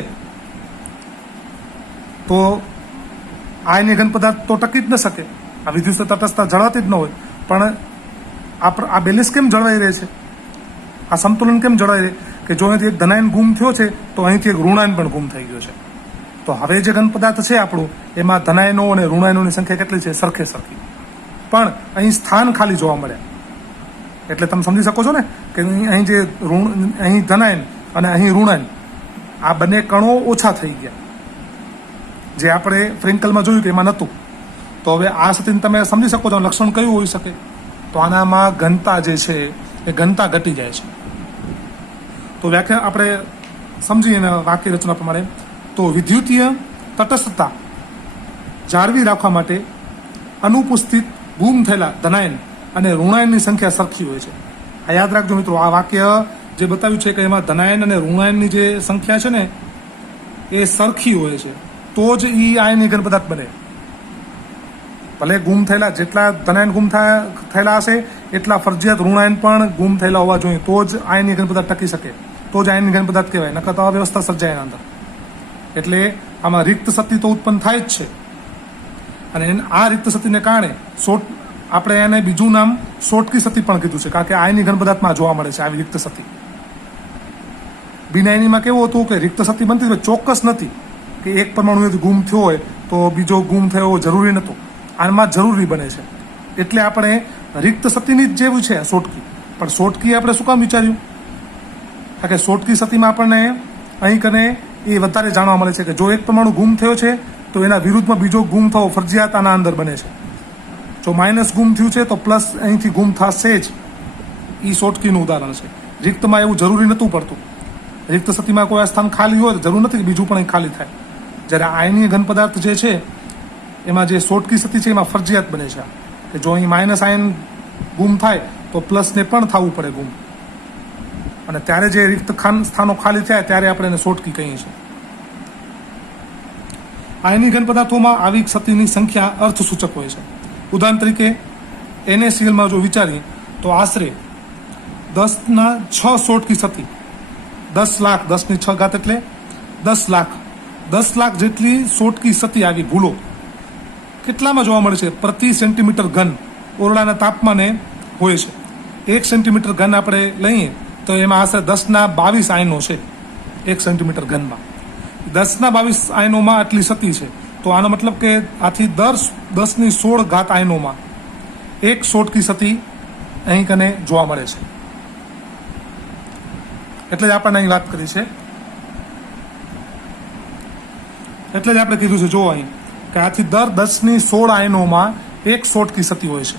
તો આયની ઘન પદાર્થ તો ટકી જ ન શકે. આ વિદ્યુત તટસ્થતા જળવાતી જ ન હોય. પણ આ બેલેન્સ કેમ જળવાઈ રહે છે? આ સંતુલન કેમ જળવાઈ રહે? કે જો અહીંથી એક ધનાયન ગુમ થયો છે તો અહીંથી એક ઋણાયન પણ ગુમ થઈ ગયો છે. તો હવે જે ઘન પદાર્થ છે આપણું, એમાં ધનાયનો અને ઋણાયનોની સંખ્યા કેટલી છે? સરખે સરખી. પણ અહીં સ્થાન ખાલી જોવા મળે. એટલે તમે સમજી શકો છો ને કે અહીં જે અહીં ધનાયન અને અહીં ઋણાયન, આ બંને કણો ઓછા થઈ ગયા, જે આપણે ફ્રેન્કલમાં જોયું કે એમાં નહોતું. તો હવે આ સતીને તમે સમજી શકો છો લક્ષણ કયું હોઈ શકે? તો આનામાં ઘનતા જે છે એ ઘનતા ઘટી જાય છે. તો વ્યાખ્યા આપણે સમજીએ ને વાક્ય રચના પ્રમાણે, તો વિદ્યુતીય તટસ્થતા જાળવી રાખવા માટે અનુપસ્થિત ગુમ થયેલા ધનાયન અને ઋણાયનની સંખ્યા સરખી હોય છે. આ યાદ રાખજો મિત્રો. આ વાક્ય જે બતાવ્યું છે કે એમાં ધનાયન અને ઋણાયનની જે સંખ્યા છે ને એ સરખી હોય છે, તો જ એ આયની ઘન પદાર્થ બને. ભલે ગુમ થયેલા જેટલા ધનાયન ગુમ થયેલા હશે એટલા ફરજિયાત ઋણાયન પણ ગુમ થયેલા હોવા જોઈએ, તો જ આયની ઘન પદાર્થ ટકી શકે, તો જ આયની ઘન પદાર્થ કહેવાય. નકર તો અવ્યવસ્થા સર્જાય એના અંદર. એટલે આમાં રિક્ત સતી તો ઉત્પન્ન થાય જ છે. અને આ રિક્ત સતીને કારણે આપણે એને બીજું નામ શોર્ટકી સતી પણ કીધું છે, કારણ કે આયની ઘન પદાર્થમાં જોવા મળે છે આવી રિક્ત સતી. બિનઆયનીમાં કેવું હતું કે રિક્ત સતી બનતી ચોક્કસ નથી કે એક પરમાણુ ગુમ થયો હોય તો બીજો ગુમ થયો જરૂરી નહોતો. આમાં જરૂરી બને છે. એટલે આપણે રિક્ત સતીની જ જેવું છે શોર્ટકી. પણ શોર્ટકી આપણે શું કામ વિચાર્યું? કારણ કે શોર્ટકી સતીમાં આપણને અહીં કને એ વધારે જાણવા મળે છે કે જો એક પરમાણુ ગુમ થયો છે તો એના વિરુદ્ધમાં બીજો ગુમ થવો ફરજિયાત આના અંદર બને છે. જો માઇનસ ગુમ થયું છે તો પ્લસ અહીંથી ગુમ થશે જ. એ શોર્ટકીનું ઉદાહરણ છે. રિક્તમાં એવું જરૂરી નહોતું પડતું. રિક્ત સતીમાં કોઈ સ્થાન ખાલી હોય તો જરૂર નથી કે બીજું પણ અહીં ખાલી થાય. જ્યારે આયનીય ઘન પદાર્થ જે છે એમાં જે શોર્ટકી સતી છે એમાં ફરજિયાત બને છે કે જો અહીં માઇનસ આયન ગુમ થાય તો પ્લસને પણ થવું પડે ગુમ. અને ત્યારે જે રિક્ત સ્થાનો ખાલી થાય ત્યારે આપણે એને શોર્ટકી કહીએ છીએ. આયની ઘન પદાર્થોમાં આવી સતીની સંખ્યા અર્થસૂચક હોય છે. ઉદાહરણ તરીકે NaClમાં જો વિચારીએ તો આશરે 10⁶ શોર્ટકી સતી, 10 લાખ, 10⁶ એટલે 10 લાખ, 10 લાખ જેટલી શોર્ટકી સતી આવી ભૂલો કેટલામાં જોવા મળે છે? પ્રતિ સેન્ટીમીટર ઘન. ઓરડાના તાપમાને હોય છે. 1 સેન્ટીમીટર ઘન આપણે લઈએ તો એમાં આશરે 10⁻22 આયનો છે 1 સેન્ટીમીટર ઘનમાં. 10⁻22 આયનોમાં આટલી સતી છે. તો આનો મતલબ કે આથી 10⁻16 આયનોમાં 1 સોટકી સતી અહીં કને જોવા મળે છે. એટલે જ આપણને અહીં વાત કરી છે. એટલે જ આપણે કીધું છે, જો અહીં કે આથી દર 10⁻16 આયનોમાં 1 સોટકી સતી હોય છે.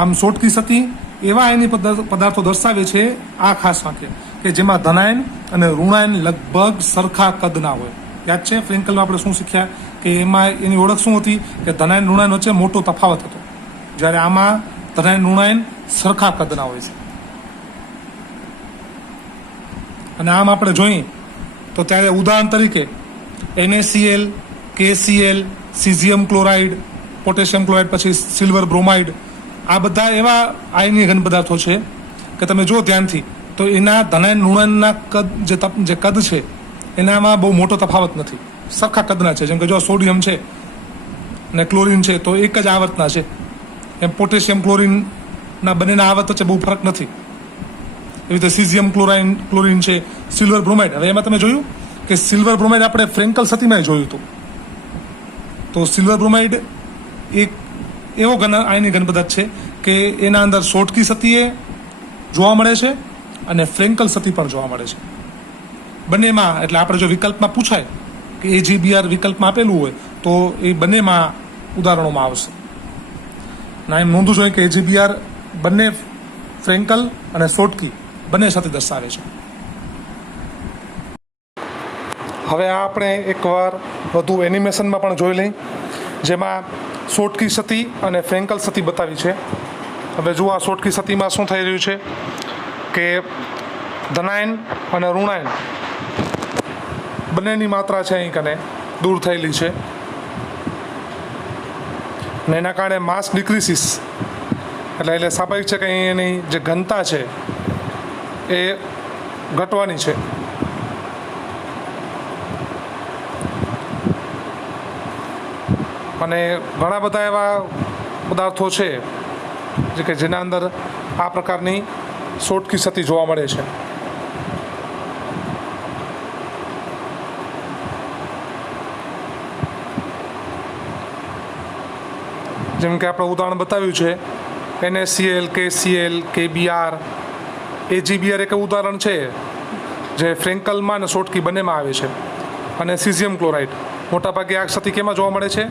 આમ સોટકી સતી એવા આયની પદાર્થો દર્શાવે છે આ ખાસ વાક્ય કે જેમાં ધનાયન અને ઋણાયન લગભગ સરખા કદના હોય. યાદ છે ફ્રેન્કલમાં આપણે શું શીખ્યા કે એમાં એની ઓળખ શું હતી કે ધનાયન ઋણાયન વચ્ચે મોટો તફાવત હતો, જ્યારે આમાં ધનાયન ઋણાયન સરખા કદના હોય છે. અને આમ આપણે જોઈએ તો ત્યારે ઉદાહરણ તરીકે NaCl, KCl, caesium chloride, potassium chloride, પછી સિલ્વર બ્રોમાઇડ, આ બધા એવા આયનીય ઘન પદાર્થો છે કે તમે જો ધ્યાનથી તો એના ધનાયન ઋણાયનના કદ જે કદ છે એનામાં બહુ મોટો તફાવત નથી, સરખા કદના છે. જેમ કે જો સોડિયમ છે અને ક્લોરિન છે તો એક જ આવર્તના છે. એમ પોટેશિયમ ક્લોરિનના બંનેના આવર્ત વચ્ચે બહુ ફરક નથી. એવી રીતે સીઝિયમ ક્લોરિન છે, સિલ્વર બ્રોમાઇડ. હવે એમાં તમે જોયું કે સિલ્વર બ્રોમાઇડ આપણે ફ્રેન્કલ સતીમાં જોયું હતું. તો સિલ્વર બ્રોમાઇડ એક એવો આયનીય ઘન પદાર્થ છે કે એના અંદર સોટકી સતીએ જોવા મળે છે અને ફ્રેન્કલ સતી પણ જોવા મળે છે બંનેમાં. એટલે આપણે જો વિકલ્પમાં પૂછાય કે AgBr વિકલ્પમાં આપેલું હોય તો એ બંનેમાં ઉદાહરણોમાં આવશે. ના એમ નોંધવું જોઈએ કે AgBr બંને ફ્રેન્કલ અને સોટકી બંને સાથે દર્શાવે છે. હવે આ આપણે એકવાર વધુ એનિમેશનમાં પણ જોઈ લઈ, જેમાં સોટકી સતી અને ફ્રેન્કલ સતી બતાવી છે. હવે જુઓ આ સોટકી સતીમાં શું થઈ રહ્યું છે કે ધનાયન અને ઋણાયન બંનેની માત્રા છે અહીં કને દૂર થયેલી છે અને એના કારણે માસ ડિક્રીસિસ, એટલે સ્વાભાવિક છે કે અહીં એની જે ઘનતા છે એ ઘટવાની છે. અને ઘણા બધા એવા પદાર્થો છે જે કે જેના અંદર આ પ્રકારની સોટકી સતી જોવા મળે છે. જેમ કે આપણે ઉદાહરણ બતાવ્યું છે NaCl, KCl, KBr, AgBr એક ઉદાહરણ છે જે ફ્રેન્કલમાં અને સોટકી બંનેમાં આવે છે. અને સીઝિયમ ક્લોરાઇડ મોટાભાગે આ સતી કેમાં જોવા મળે છે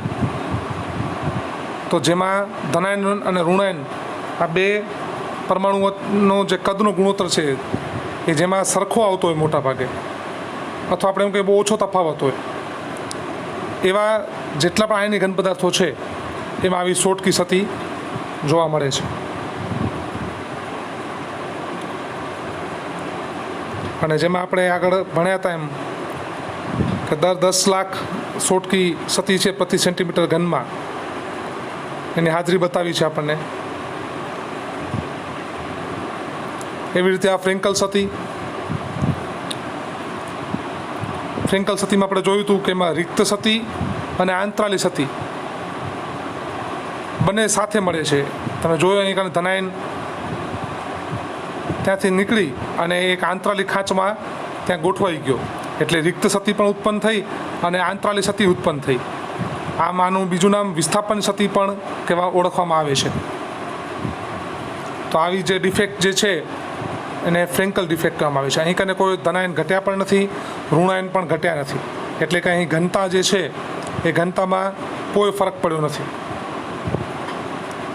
તો જેમાં ધનાયન અને ઋણાયન આ બે પરમાણુનો જે કદનો ગુણોત્તર છે એ જેમાં સરખો આવતો હોય મોટા ભાગે, અથવા આપણે એમ કહીએ બહુ ઓછો તફાવત હોય, એવા જેટલા પણ આયનીય ઘન પદાર્થો છે એમાં આવી સોટકી સતી જોવા મળે છે. અને જેમાં આપણે આગળ ભણ્યા હતા એમ કે દર 10 લાખ સોટકી સતી છે પ્રતિ સેન્ટીમીટર ઘનમાં, એની હાજરી બતાવી છે આપણને. એવી રીતે આ ફ્રેન્કલ સતીમાં આપણે જોયું હતું કે એમાં રિક્ત સતી અને આંતરાલી સતી બંને સાથે મળે છે. તમે જોયું અહીં કારણ ધનાયન ત્યાંથી નીકળી અને એક આંતરાલી ખાંચમાં ત્યાં ગોઠવાઈ ગયો, એટલે રિક્ત સતી પણ ઉત્પન્ન થઈ અને આંતરાલી સતી ઉત્પન્ન થઈ. આનું બીજું નામ વિસ્થાપન સતી પણ ઓળખવામાં આવે છે. તો આવી જે ડિફેક્ટ જે છે એને ફ્રેન્કલ ડિફેક્ટ કહેવામાં આવે છે. અહીં કને કોઈ ધનાયન ઘટ્યા પણ નથી, ઋણાયન પણ ઘટ્યા નથી, એટલે કે અહીં ઘનતા જે છે એ ઘનતામાં કોઈ ફરક પડ્યો નથી.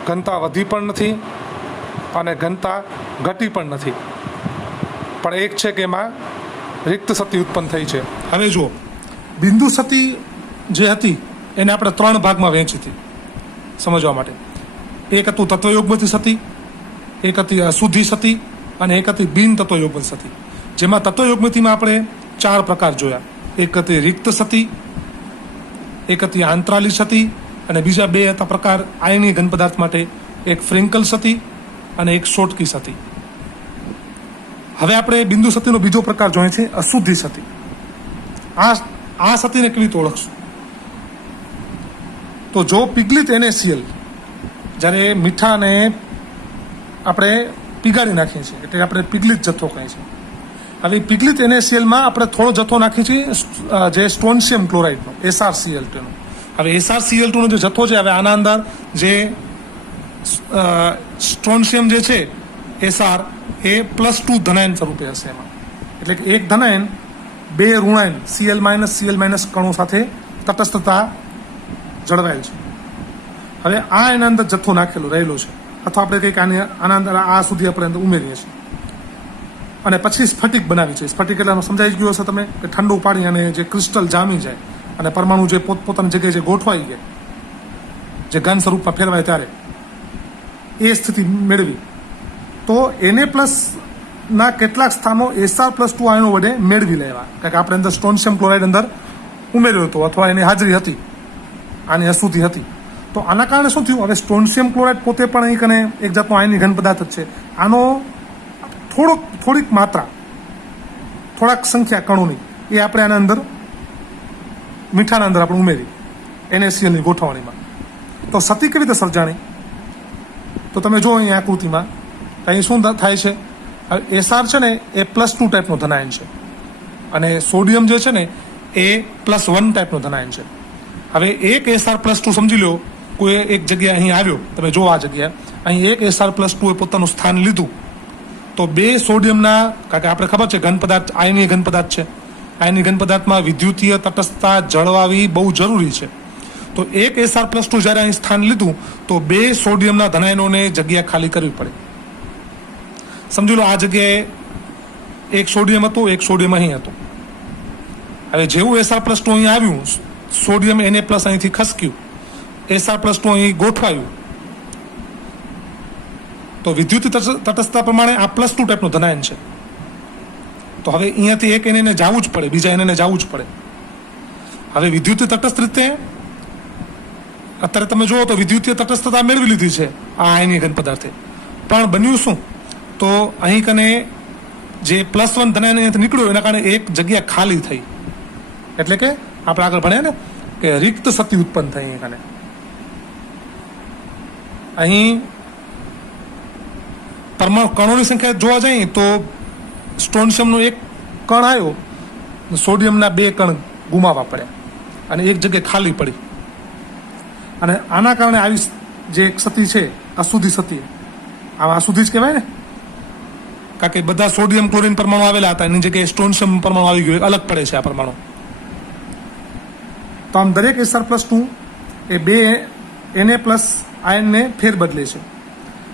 ઘનતા વધી પણ નથી અને ઘનતા ઘટી પણ નથી, પણ એક છે કે એમાં રિક્ત સતી ઉત્પન્ન થઈ છે. હવે જુઓ, બિંદુ સતી જે હતી એને આપણે 3 ભાગમાં વહેંચી હતી સમજવા માટે. એક હતું તત્વયુગ્મથી સતી, એક હતી અશુદ્ધિ સતી અને એક હતી બિન તત્વયુગ્મ સતી. જેમાં તત્વયુગ્મતીમાં આપણે 4 પ્રકાર જોયા. એક હતી રિક્ત સતી, એક હતી આંતરાલી સતી અને બીજા 2 હતા પ્રકાર આયનીય ઘન પદાર્થ માટે, એક ફ્રેન્કલ સતી અને એક સોટકી સતી. હવે આપણે બિંદુ સતીનો બીજો પ્રકાર જોઈએ છે અશુદ્ધિ સતી. આ સતીને કેવી રીતે ઓળખશું? તો જો પિગલિત NaCl જ્યારે મીઠાને આપણે પીગાળી નાખીએ છીએ, એટલે આપણે પીગલિત જથ્થો કહીએ છીએ. હવે પીગલિત NaClમાં આપણે થોડો જથ્થો નાખીએ છીએ જે સ્ટ્રોન્શિયમ ક્લોરાઇડનો SrCl2 નો. હવે SrCl2 નો જે જથ્થો છે, હવે આના અંદર જે સ્ટ્રોન્શિયમ જે છે Sr એ +2 ધનાયન સ્વરૂપે હશે એમાં. એટલે કે એક ધનાયન 2 ઋણાયન Cl- કણો સાથે તટસ્થતા જળવાયેલ છે. હવે આ એના અંદર જથ્થો નાખેલો રહેલો છે, અથવા આપણે કંઈક આના અંદર આ સુધી આપણે અંદર ઉમેરીએ છીએ અને પછી સ્ફટિક બનાવી છે. સ્ફટિક એટલે સમજાઈ ગયું હશે તમે કે ઠંડુ પાણી અને જે ક્રિસ્ટલ જામી જાય અને પરમાણુ જે પોતપોતાની જગ્યાએ જે ગોઠવાઈ ગયા, જે ઘન સ્વરૂપમાં ફેરવાય ત્યારે એ સ્થિતિ મેળવી તો Na+ ના કેટલાક સ્થાનો Sr+2 આયનો વડે મેળવી લેવા, કારણ કે આપણે અંદર સ્ટ્રોન્શિયમ ક્લોરાઇડ અંદર ઉમેર્યો હતો અથવા એની હાજરી હતી, આની અશુદ્ધિ હતી. તો આના કારણે શું થયું, હવે સ્ટ્રોન્શિયમ ક્લોરાઇડ પોતે પણ અહીં કને એક જાતનો આયની ઘન પદાર્થ જ છે. આનો થોડીક માત્રા, થોડાક સંખ્યા કણોની એ આપણે આના અંદર મીઠાના અંદર આપણે ઉમેરી NaClની ગોઠવણીમાં. તો સતી કેવી રીતે સર્જાણી, તો તમે જો અહીં આકૃતિમાં અહીં શું થાય છે, Sr છે ને એ +2 ટાઈપનો ધનાયન છે અને સોડિયમ જે છે ને એ +1 ટાઈપનો ધનાયન છે. હવે એક Sr+2 સમજી લો, કોઈ એક જગ્યાએ અહીં આવ્યો, તમે જો આ જગ્યા અહીં એક Sr+2 એ પોતાનું સ્થાન લીધું, તો 2 સોડિયમના, કારણ કે આપણે ખબર છે ઘન પદાર્થ આયનીય ઘન પદાર્થ છે, આયનીય ઘન પદાર્થમાં વિદ્યુતીય તટસ્થતા જળવાવી બહુ જરૂરી છે. તો એક Sr+2 જ્યારે અહીં સ્થાન લીધું તો 2 સોડિયમના ધનાયનોને જગ્યા ખાલી કરવી પડે. સમજી લો આ જગ્યાએ એક સોડિયમ હતું, એક સોડિયમ અહીં હતું. હવે જેવું Sr+2 અહીં આવ્યું, સોડિયમ Na+ અહીંથી ખસક્યું, Sr+2 અહીં ગોઠવાયું, તો વિદ્યુત તટસ્થતા પ્રમાણે આ +2 ટાઈપનું ધનાયન છે. તો હવે અહીંયાથી એક એને જવું જ પડે, બીજા એને જવું જ પડે. હવે વિદ્યુત તટસ્થ રીતે અત્યારે તમે જુઓ તો વિદ્યુતીય તટસ્થતા મેળવી લીધી છે આ આયનીય ઘન પદાર્થે, પણ બન્યું શું, તો અહીં કને જે +1 ધનાયન અહીંયાથી નીકળ્યું એના કારણે એક જગ્યા ખાલી થઈ, એટલે કે આપણે આગળ ભણ્યા ને કે રિક્ત સતી ઉત્પન્ન થઈ. અહીં કને અહીં પરમાણુ કણોની સંખ્યા જોવા જઈએ તો સ્ટ્રોન્શિયમનો એક કણ આવ્યો, સોડિયમના 2 કણ ગુમાવવા પડ્યા અને એક જગ્યાએ ખાલી પડી. અને આના કારણે આવી જે એક સતી છે અશુદ્ધિ સતી, આવા અશુદ્ધિ જ કહેવાય ને, કારણ કે બધા સોડિયમ ક્લોરીન પરમાણુ આવેલા હતા, એની જગ્યાએ સ્ટ્રોન્શિયમ પરમાણુ આવી ગયો, અલગ પડે છે આ પરમાણુ. તો આમ દરેક Sr+2 એ 2 Na+ આયનને ફેર બદલે છે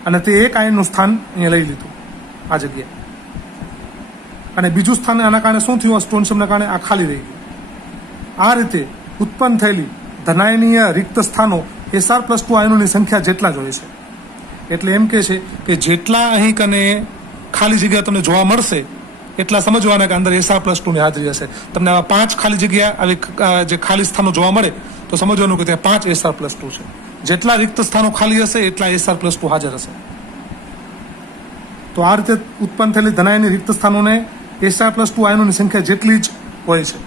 અને તે એક આયનનું સ્થાન અહીંયા લઈ લીધું આ જગ્યાએ, અને બીજું સ્થાન આના કારણે શું થયું, સ્ટ્રોન્શિયમના કારણે આ ખાલી રહી ગયું. આ રીતે ઉત્પન્ન થયેલી ધનાયનીય રિક્ત સ્થાનો Sr+2 આયનોની સંખ્યા જેટલા જ હોય છે. એટલે એમ કે છે કે જેટલા અહીં કને ખાલી જગ્યા તમને જોવા મળશે એટલા સમજવાના કે અંદર Sr+2 ની હાજરી હશે. તમને આવા 5 ખાલી જગ્યા, આવી જે ખાલી સ્થાનો જોવા મળે તો સમજવાનું કે ત્યાં 5 Sr+2 છે. જેટલા રિક્ત સ્થાનો ખાલી હશે એટલા Sr+2 હાજર હશે. તો આ રીતે ઉત્પન્ન થયેલી ધનાયનની રિક્ત સ્થાનોને Sr+2 આયનોની સંખ્યા જેટલી જ હોય છે.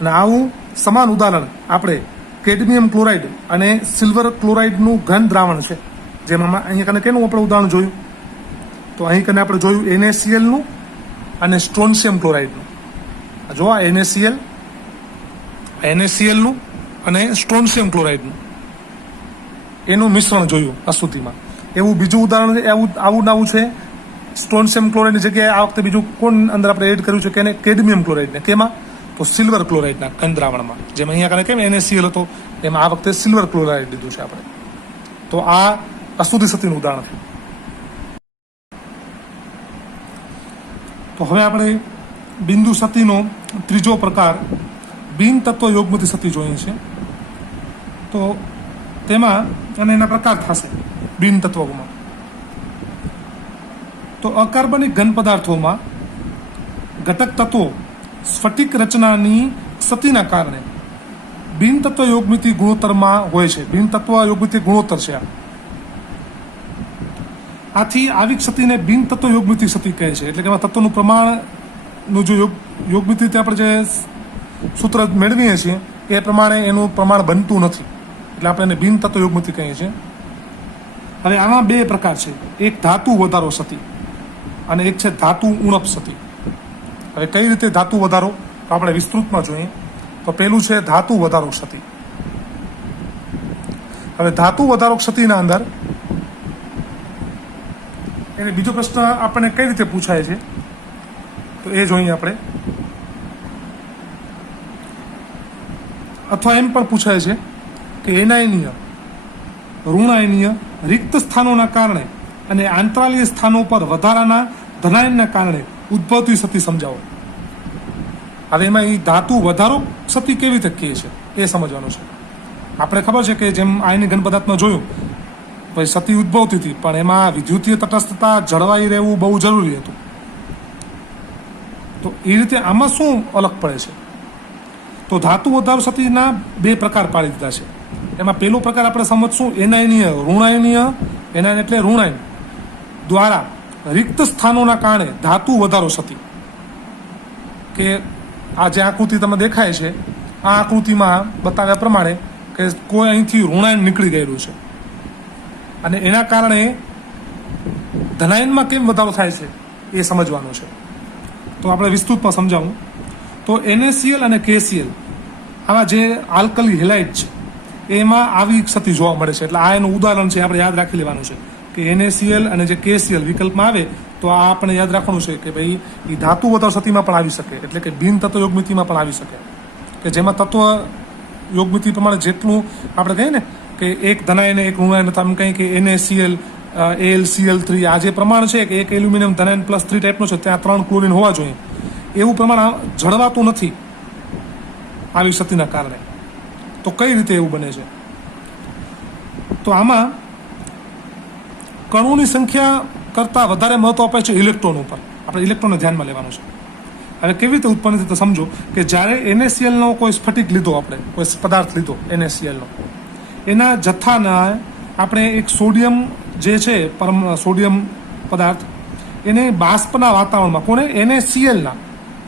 અને આવું સમાન ઉદાહરણ આપણે કેડમિયમ ક્લોરાઇડ અને સિલ્વર ક્લોરાઇડનું ઘન દ્રાવણ છે, જેમાં અહીંયા કને કેનું આપણે ઉદાહરણ જોયું, તો અહીં કને આપણે જોયું NaClનું અને સ્ટ્રોન્શિયમ ક્લોરાઇડનું. જો આ NaClનું અને સ્ટ્રોન્શિયમ ક્લોરાઇડનું એનું મિશ્રણ જોયું અશુદ્ધિમાં. એવું બીજું ઉદાહરણ આવું નવું છે, સ્ટ્રોન્શિયમ ક્લોરાઇડની જગ્યાએ આ વખતે બીજું કોણ અંદર આપણે એડ કર્યું છે કે કેડમિયમ ક્લોરાઇડને, કેમાં, તો સિલ્વર ક્લોરાઇડના ઘન દ્રાવણમાં. જેમ અહીંયા કારણે કેમ NaCl હતો એમાં આ વખતે સિલ્વર ક્લોરાઇડ લીધું છે આપણે. તો આ અશુદ્ધિ સતીનું ઉદાહરણ થયું. તો હવે આપણે બિંદુ સતીનો ત્રીજો પ્રકાર બિન તત્વ યોગમતી સતી જોઈએ છે. તો તેમાં અને એના પ્રકાર થશે બિન તત્વોમાં. તો અકાર્બનિક ઘન પદાર્થોમાં ઘટક તત્વો સ્ફટિક રચનાની સતીના કારણે બિન તત્વ યોગમિતિ ગુણોત્તરમાં હોય છે. બિન તત્વ યોગમિતિ ગુણોત્તર છે આ. આથી આવી સતીને બિન તત્વ યોગમિતિ સતી કહે છે. એટલે કે એમાં તત્વનું પ્રમાણનું જો યોગમિતિ આપણે જે સૂત્ર મેળવીએ છીએ એ પ્રમાણે એનું પ્રમાણ બનતું નથી. એટલે આપણે એને બિન તત્વ યોગમિતિ કહીએ છીએ. હવે આમાં બે પ્રકાર છે, એક ધાતુ વધારો સતી અને એક છે ધાતુ ઉણપ સતી. હવે કઈ રીતે ધાતુ વધારો તો આપણે વિસ્તૃતમાં જોઈએ. તો પેલું છે ધાતુ વધારો સતી. હવે ધાતુ વધારો સતીના અંદર એને બીજો પ્રશ્ન આપણને કઈ રીતે પૂછાય છે તો એ જોઈએ આપણે. અથવા એમ પણ પૂછાય છે કે એનાયનીય ઋણાયનીય રિક્ત સ્થાનોના કારણે અને આંતરાલીય સ્થાનો પર વધારાના ધનાયનના કારણે ઉદ્ભવતી સતી સમજાવો. હવે એમાં એ ધાતુ વધારો સતી કેવી રીતે કહે છે એ સમજવાનું છે. આપણે ખબર છે કે જેમ આયની ઘન પદાર્થમાં જોયું ભાઈ સતી ઉદ્ભવતી હતી, પણ એમાં વિદ્યુતીય તટસ્થતા જળવાઈ રહેવું બહુ જરૂરી હતું. તો એ રીતે આમાં શું અલગ પડે છે? તો ધાતુ વધારો સતીના બે પ્રકાર પાડી દીધા છે. એમાં પહેલો પ્રકાર આપણે સમજશું એનાયનીય ઋણાયનીય. એનાયન એટલે ઋણાયન દ્વારા રિક્ત સ્થાનોના કારણે ધાતુ વધારો સતી. કે આ જે આકૃતિ તમે દેખાય છે આ આકૃતિમાં બતાવ્યા પ્રમાણે કે કોઈ અહીંથી ઋણાયન નીકળી ગયેલું છે અને એના કારણે ધનાયનમાં કેમ વધારો થાય છે એ સમજવાનું છે. તો આપણે વિસ્તૃતમાં સમજાવું. તો NaCl અને KCl આવા જે આલ્કલી હેલાઇડ છે એમાં આવી સતી જોવા મળે છે. એટલે આ એનું ઉદાહરણ છે, આપણે યાદ રાખી લેવાનું છે કે NaCl અને જે KCl વિકલ્પમાં આવે તો આ આપણે યાદ રાખવાનું છે કે ભાઈ એ ધાતુ વધારો સતીમાં પણ આવી શકે, એટલે કે બિન તત્વ યોગમિતિમાં પણ આવી શકે. કે જેમાં તત્વ યોગમિતિ પ્રમાણે જેટલું આપણે કહીએ ને કે એક ધનાયન એક ઋણાયન, તમે કહીએ કે NaCl AlCl3 આ જે પ્રમાણ છે કે એક એલ્યુમિનિયમ ધનાયન +3 ટાઈપનો છે, ત્યાં 3 ક્લોરીન હોવા જોઈએ, એવું પ્રમાણ જળવાતું નથી આવી સતીના કારણે. તો કઈ રીતે એવું બને છે? તો આમાં કણોની સંખ્યા કરતાં વધારે મહત્વ આપે છે ઇલેક્ટ્રોન ઉપર. આપણે ઇલેક્ટ્રોનને ધ્યાનમાં લેવાનું છે. હવે કેવી રીતે ઉત્પન્ન થતી સમજો કે જ્યારે NaCl નો કોઈ સ્ફટિક લીધો, આપણે કોઈ પદાર્થ લીધો NaCl નો, એના જથ્થાના આપણે એક સોડિયમ જે છે સોડિયમ પદાર્થ એને બાષ્પના વાતાવરણમાં કોને NaCl ના,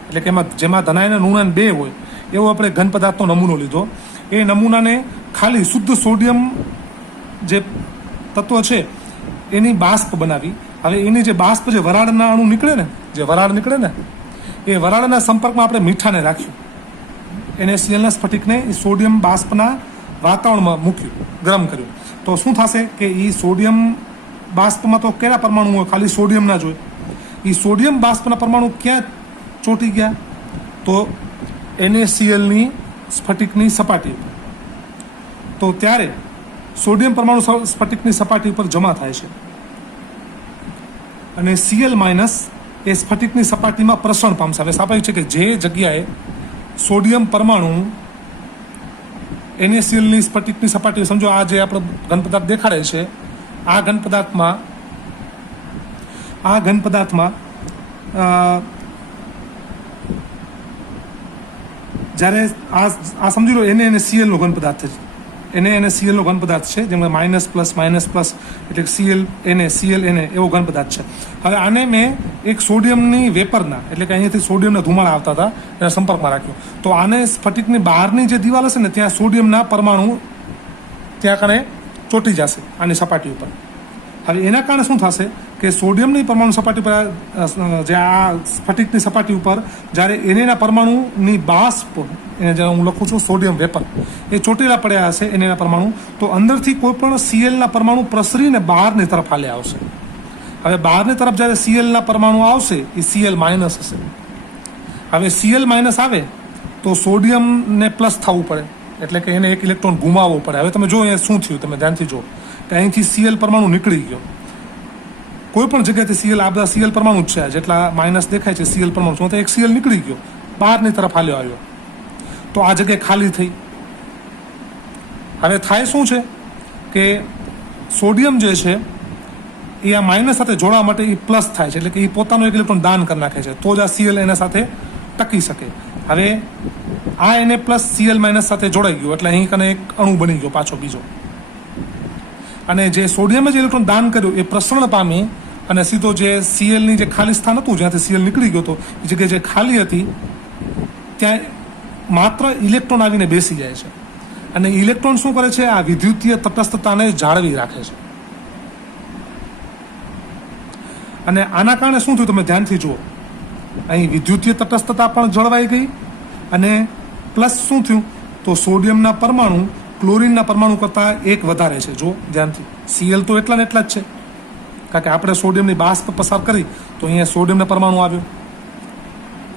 એટલે કે એમાં જેમાં ધનાયન અને ઋણાયન બે હોય એવો આપણે ઘન પદાર્થનો નમૂનો લીધો. એ નમૂનાને ખાલી શુદ્ધ સોડિયમ જે તત્વ છે એની બાષ્પ બનાવી. હવે એની જે બાષ્પ જે વરાળના અણુ નીકળે ને, જે વરાળ નીકળે ને એ વરાળના સંપર્કમાં આપણે મીઠાને રાખ્યું. NaClના સ્ફટિકને એ સોડિયમ બાષ્પના વાતાવરણમાં મૂક્યું, ગરમ કર્યું. તો શું થશે કે એ સોડિયમ બાષ્પમાં તો કયા પરમાણુ હોય? ખાલી સોડિયમના જ હોય. એ સોડિયમ બાષ્પના પરમાણુ ક્યાં ચોંટી ગયા? તો NaClની સ્ફટિકની સપાટી ઉપર. તો ત્યારે સોડિયમ પરમાણુ સ્ફટિકની સપાટી ઉપર જમા થાય છે અને Cl- એ સ્ફટિકની સપાટીમાં પ્રસરણ પામશે. હવે સ્વાભાવિક છે કે જે જગ્યાએ સોડિયમ પરમાણુ NaClની સ્ફટિકની સપાટી, સમજો આ જે આપણો ઘન પદાર્થ દેખાડે છે, આ ઘન પદાર્થમાં જ્યારે આ સમજી લો NaCl નો ઘન પદાર્થ છે, NaCl નો ઘન પદાર્થ છે જેમાં માઇનસ પ્લસ એટલે Cl Na એવો ઘન પદાર્થ છે. હવે આને મેં એક સોડિયમની વેપરના, એટલે કે અહીંયાથી સોડિયમના ધુમાડા આવતા હતા એના સંપર્કમાં રાખ્યો. તો આને સ્ફટિકની બહારની જે દિવાલ હશે ને ત્યાં સોડિયમના પરમાણુ ત્યાં કણે ચોંટી જશે આની સપાટી ઉપર. હવે એના કારણે શું થશે કે સોડિયમની પરમાણુ સપાટી પર જે આ સ્ફટિકની સપાટી ઉપર જ્યારે Na પરમાણુની બાષ્પ, એને જ્યારે હું લખું છું સોડિયમ વેપર, એ ચોટેલા પડ્યા હશે Na પરમાણુ, તો અંદરથી કોઈ પણ Clના પરમાણુ પ્રસરીને બહારની તરફ હાલ્યા આવશે. હવે બહારની તરફ જ્યારે Clના પરમાણુ આવશે એ Cl- હશે. હવે Cl- આવે તો સોડિયમને પ્લસ થવું પડે, એટલે કે એને એક ઇલેક્ટ્રોન ગુમાવવો પડે. હવે તમે જો અહીંયા શું થયું, તમે ધ્યાનથી જો કે અહીંથી Cl પરમાણુ નીકળી ગયો. કોઈ પણ જગ્યાથી આ બધા Cl પરમાણુ જ છે, જેટલા માઇનસ દેખાય છે Cl પરમાણુ, તો એક Cl નીકળી ગયો, બહારની તરફ હાલ્યો આવ્યો, તો આ જગ્યાએ ખાલી થઈ. હવે થાય શું છે કે સોડિયમ જે છે એ આ માઇનસ સાથે જોડવા માટે એ પ્લસ થાય છે, એટલે કે એ પોતાનો એક ઇલેક્ટ્રોન દાન કરી નાખે છે, તો જ આ Cl એના સાથે ટકી શકે. હવે આ Na પ્લસ Cl- સાથે જોડાઈ ગયો એટલે અહીં કને એક અણુ બની ગયો પાછો બીજો, અને જે સોડિયમે જે ઇલેક્ટ્રોન દાન કર્યું એ પ્રસરણ પામી અને સીધો જે Clની જે ખાલી સ્થાન હતું જ્યાંથી Cl નીકળી ગયો હતો એ જગ્યાએ જે ખાલી હતી ત્યાં માત્ર ઇલેક્ટ્રોન આવીને બેસી જાય છે. અને ઇલેક્ટ્રોન શું કરે છે? આ વિદ્યુતીય તટસ્થતાને જાળવી રાખે છે. અને આના કારણે શું થયું? તમે ધ્યાનથી જુઓ, અહીં વિદ્યુતીય તટસ્થતા પણ જળવાઈ ગઈ, અને પ્લસ શું થયું? તો સોડિયમના પરમાણુ ક્લોરીનના પરમાણુ કરતાં એક વધારે છે. જો ધ્યાનથી, Cl તો એટલા ને એટલા જ છે, કારણ કે આપણે સોડિયમની બાષ્પ પસાર કરી તો અહીંયા સોડિયમના પરમાણુ આવ્યો,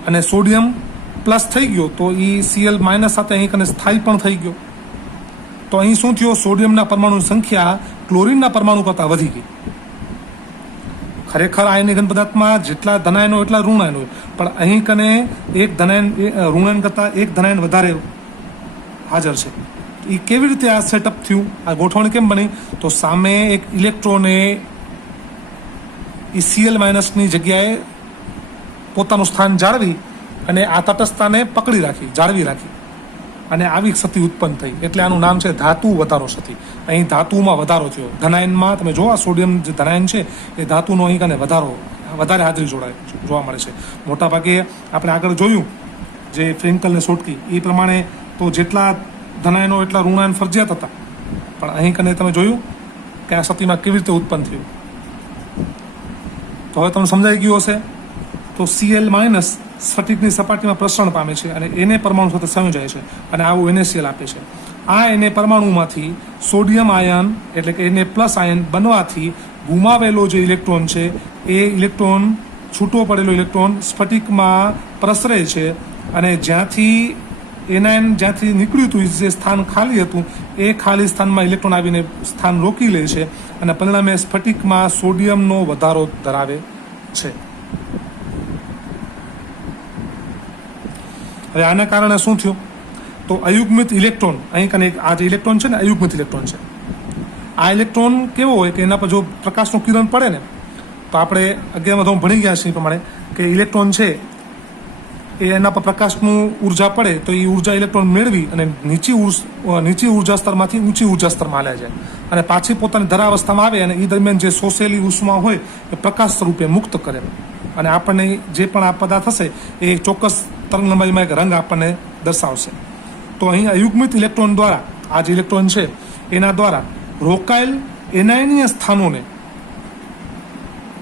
અને સોડિયમ પ્લસ થઈ ગયો તો એ Cl માઇનસ સાથે અહીં કને સ્થાયી પણ થઈ ગયો. તો અહીં શું થયો? સોડિયમના પરમાણુની સંખ્યા ક્લોરીનના પરમાણુ કરતાં વધી ગઈ. ખરેખર આયની ઘન પદાર્થમાં જેટલા ધનાયનો એટલા ઋણાયન હોય, પણ અહીં કને એક ધનાયન ઋણાયન કરતાં એક ધનાયન વધારે હાજર છે. એ કેવી રીતે આ સેટઅપ થયું? આ ગોઠવણી કેમ બની? તો સામે એક ઇલેક્ટ્રોને Cl માઇનસની જગ્યાએ પોતાનું સ્થાન જાળવી અને આ તટસ્થતાને પકડી રાખી, જાળવી રાખી, અને આવી ક્ષતિ ઉત્પન્ન થઈ. એટલે આનું નામ છે ધાતુ વધારો ક્ષતિ. અહીં ધાતુમાં વધારો થયો. ધનાયનમાં તમે જો આ સોડિયમ જે ધનાયન છે એ ધાતુનો અહીં કને વધારે હાજરી જોવા મળે છે. મોટાભાગે આપણે આગળ જોયું જે ફ્રેન્કલને સોટકી એ પ્રમાણે તો જેટલા ધનાયનો એટલા ઋણાયન ફરજિયાત હતા, પણ અહીં કને તમે જોયું કે આ ક્ષતિમાં કેવી રીતે ઉત્પન્ન થયું. તો હવે તમને સમજાઈ ગયું હશે. તો Cl માઇનસ સ્ફટિકની સપાટીમાં પ્રસરણ પામે છે અને એને પરમાણુ સાથે સંયોજાય છે અને આવું NaCl આપે છે. આ એને પરમાણુમાંથી સોડિયમ આયન એટલે કે Na પ્લસ આયન બનવાથી ગુમાવેલો જે ઇલેક્ટ્રોન છે એ ઇલેક્ટ્રોન છૂટો પડેલો ઇલેક્ટ્રોન સ્ફટિકમાં પ્રસરે છે, અને જ્યાંથી નીકળ્યું હતું, જે સ્થાન ખાલી હતું, એ ખાલી સ્થાનમાં ઇલેક્ટ્રોન આવીને સ્થાન રોકી લે છે, અને પરિણામે સ્ફટિકમાં સોડિયમનો વધારો ધરાવે છે. હવે આના કારણે શું થયું? તો અયુગ્મિત ઇલેક્ટ્રોન, અહીં કને આ જે ઇલેક્ટ્રોન છે ને અયુગ્મિત ઇલેક્ટ્રોન છે. આ ઇલેક્ટ્રોન કેવો હોય કે એના પર જો પ્રકાશનું કિરણ પડે ને, તો આપણે 11માં ધોરણ ભણી ગયા છીએ પ્રમાણે કે ઇલેક્ટ્રોન છે એ એના પર પ્રકાશનું ઉર્જા પડે તો એ ઉર્જા ઇલેક્ટ્રોન મેળવી અને નીચી ઉર્જા સ્તરમાંથી ઊંચી ઉર્જા સ્તરમાં હાલે જાય, અને પાછી પોતાની ધરાવસ્થામાં આવે, અને એ દરમિયાન જે શોષેલી ઉષ્મા હોય એ પ્રકાશ સ્વરૂપે મુક્ત કરે, અને આપણને જે પણ આ પદાર્થ હશે એ ચોક્કસ તરંગ લંબાઈમાં એક રંગ આપણને દર્શાવશે. તો અહીં અયુગ્મિત ઇલેક્ટ્રોન દ્વારા આ જે ઇલેક્ટ્રોન છે એના દ્વારા રોકાયેલ એનાયનીય સ્થાનોને,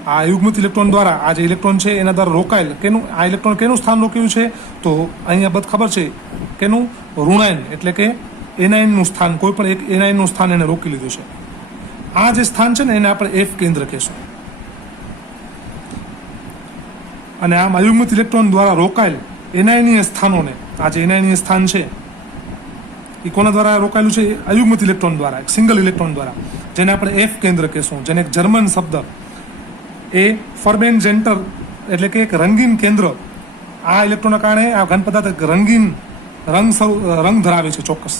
આ અયુગ્મિત ઇલેક્ટ્રોન દ્વારા આ જે ઇલેક્ટ્રોન છે એના દ્વારા રોકાયેલ આ ઇલેક્ટ્રોન કેનું સ્થાન રોક્યું છે? તો અહીંયા બધ ખબર છે કેનું? ઋણાયન એટલે કે એનાયનનું સ્થાન, કોઈ પણ એક એનાયનનું સ્થાન એને રોકી લીધું છે. આ જે સ્થાન છે ને એને આપણે F કેન્દ્ર કહેશું. અને આમ અયુગ્મિત ઇલેક્ટ્રોન દ્વારા રોકાયેલ એનાયનીય સ્થાનોને, આ જે એનાયનીય સ્થાન છે એ કોના દ્વારા રોકાયેલું છે? અયુગ્મિત ઇલેક્ટ્રોન દ્વારા, એક સિંગલ ઇલેક્ટ્રોન દ્વારા, જેને આપણે F કેન્દ્ર કહેશું, જેને એક જર્મન શબ્દ એ ફર્બેન જેન્ટર એટલે કે એક રંગીન કેન્દ્ર. આ ઇલેક્ટ્રોનના કારણે આ ઘન પદાર્થ એક રંગીન રંગ ધરાવે છે ચોક્કસ,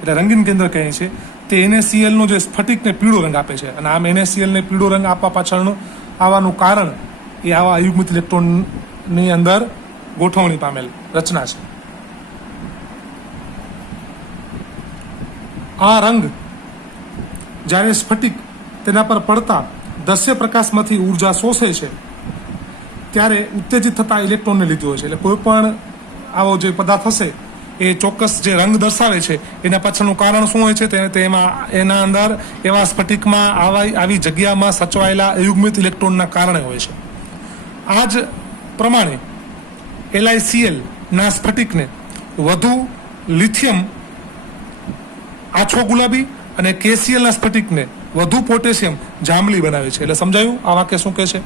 એટલે રંગીન કેન્દ્ર કહે છે. તે NaCl નો જે સ્ફટિકને પીળો રંગ આપે છે, અને આમ NaCl ને પીળો રંગ આપવા પાછળનું આવવાનું કારણ એ આવા અયુગ્મિત ઇલેક્ટ્રોનની અંદર ગોઠવણી પામેલ રચના છે. આ રંગ જ્યારે સ્ફટિક તેના પર પડતા દ્રશ્ય પ્રકાશમાંથી ઉર્જા શોષે છે ત્યારે ઉત્તેજિત થતા ઇલેક્ટ્રોનને લીધે હોય છે. એટલે કોઈ પણ આવો જે પદાર્થ હશે એ ચોક્કસ જે રંગ દર્શાવે છે એના પાછળનું કારણ શું હોય છે? તેમાં એના અંદર એવા સ્ફટિકમાં આવી જગ્યામાં સચવાયેલા અયુગ્મિત ઇલેક્ટ્રોનના કારણે હોય છે. આ જ પ્રમાણે LiCl ના સ્ફટિકને વધુ લિથિયમ આછો ગુલાબી અને KCl ના સ્ફટિકને વધુ પોટેશિયમ જાંબલી બનાવે છે. એટલે સમજાયું આ વાક્ય શું કહે છે?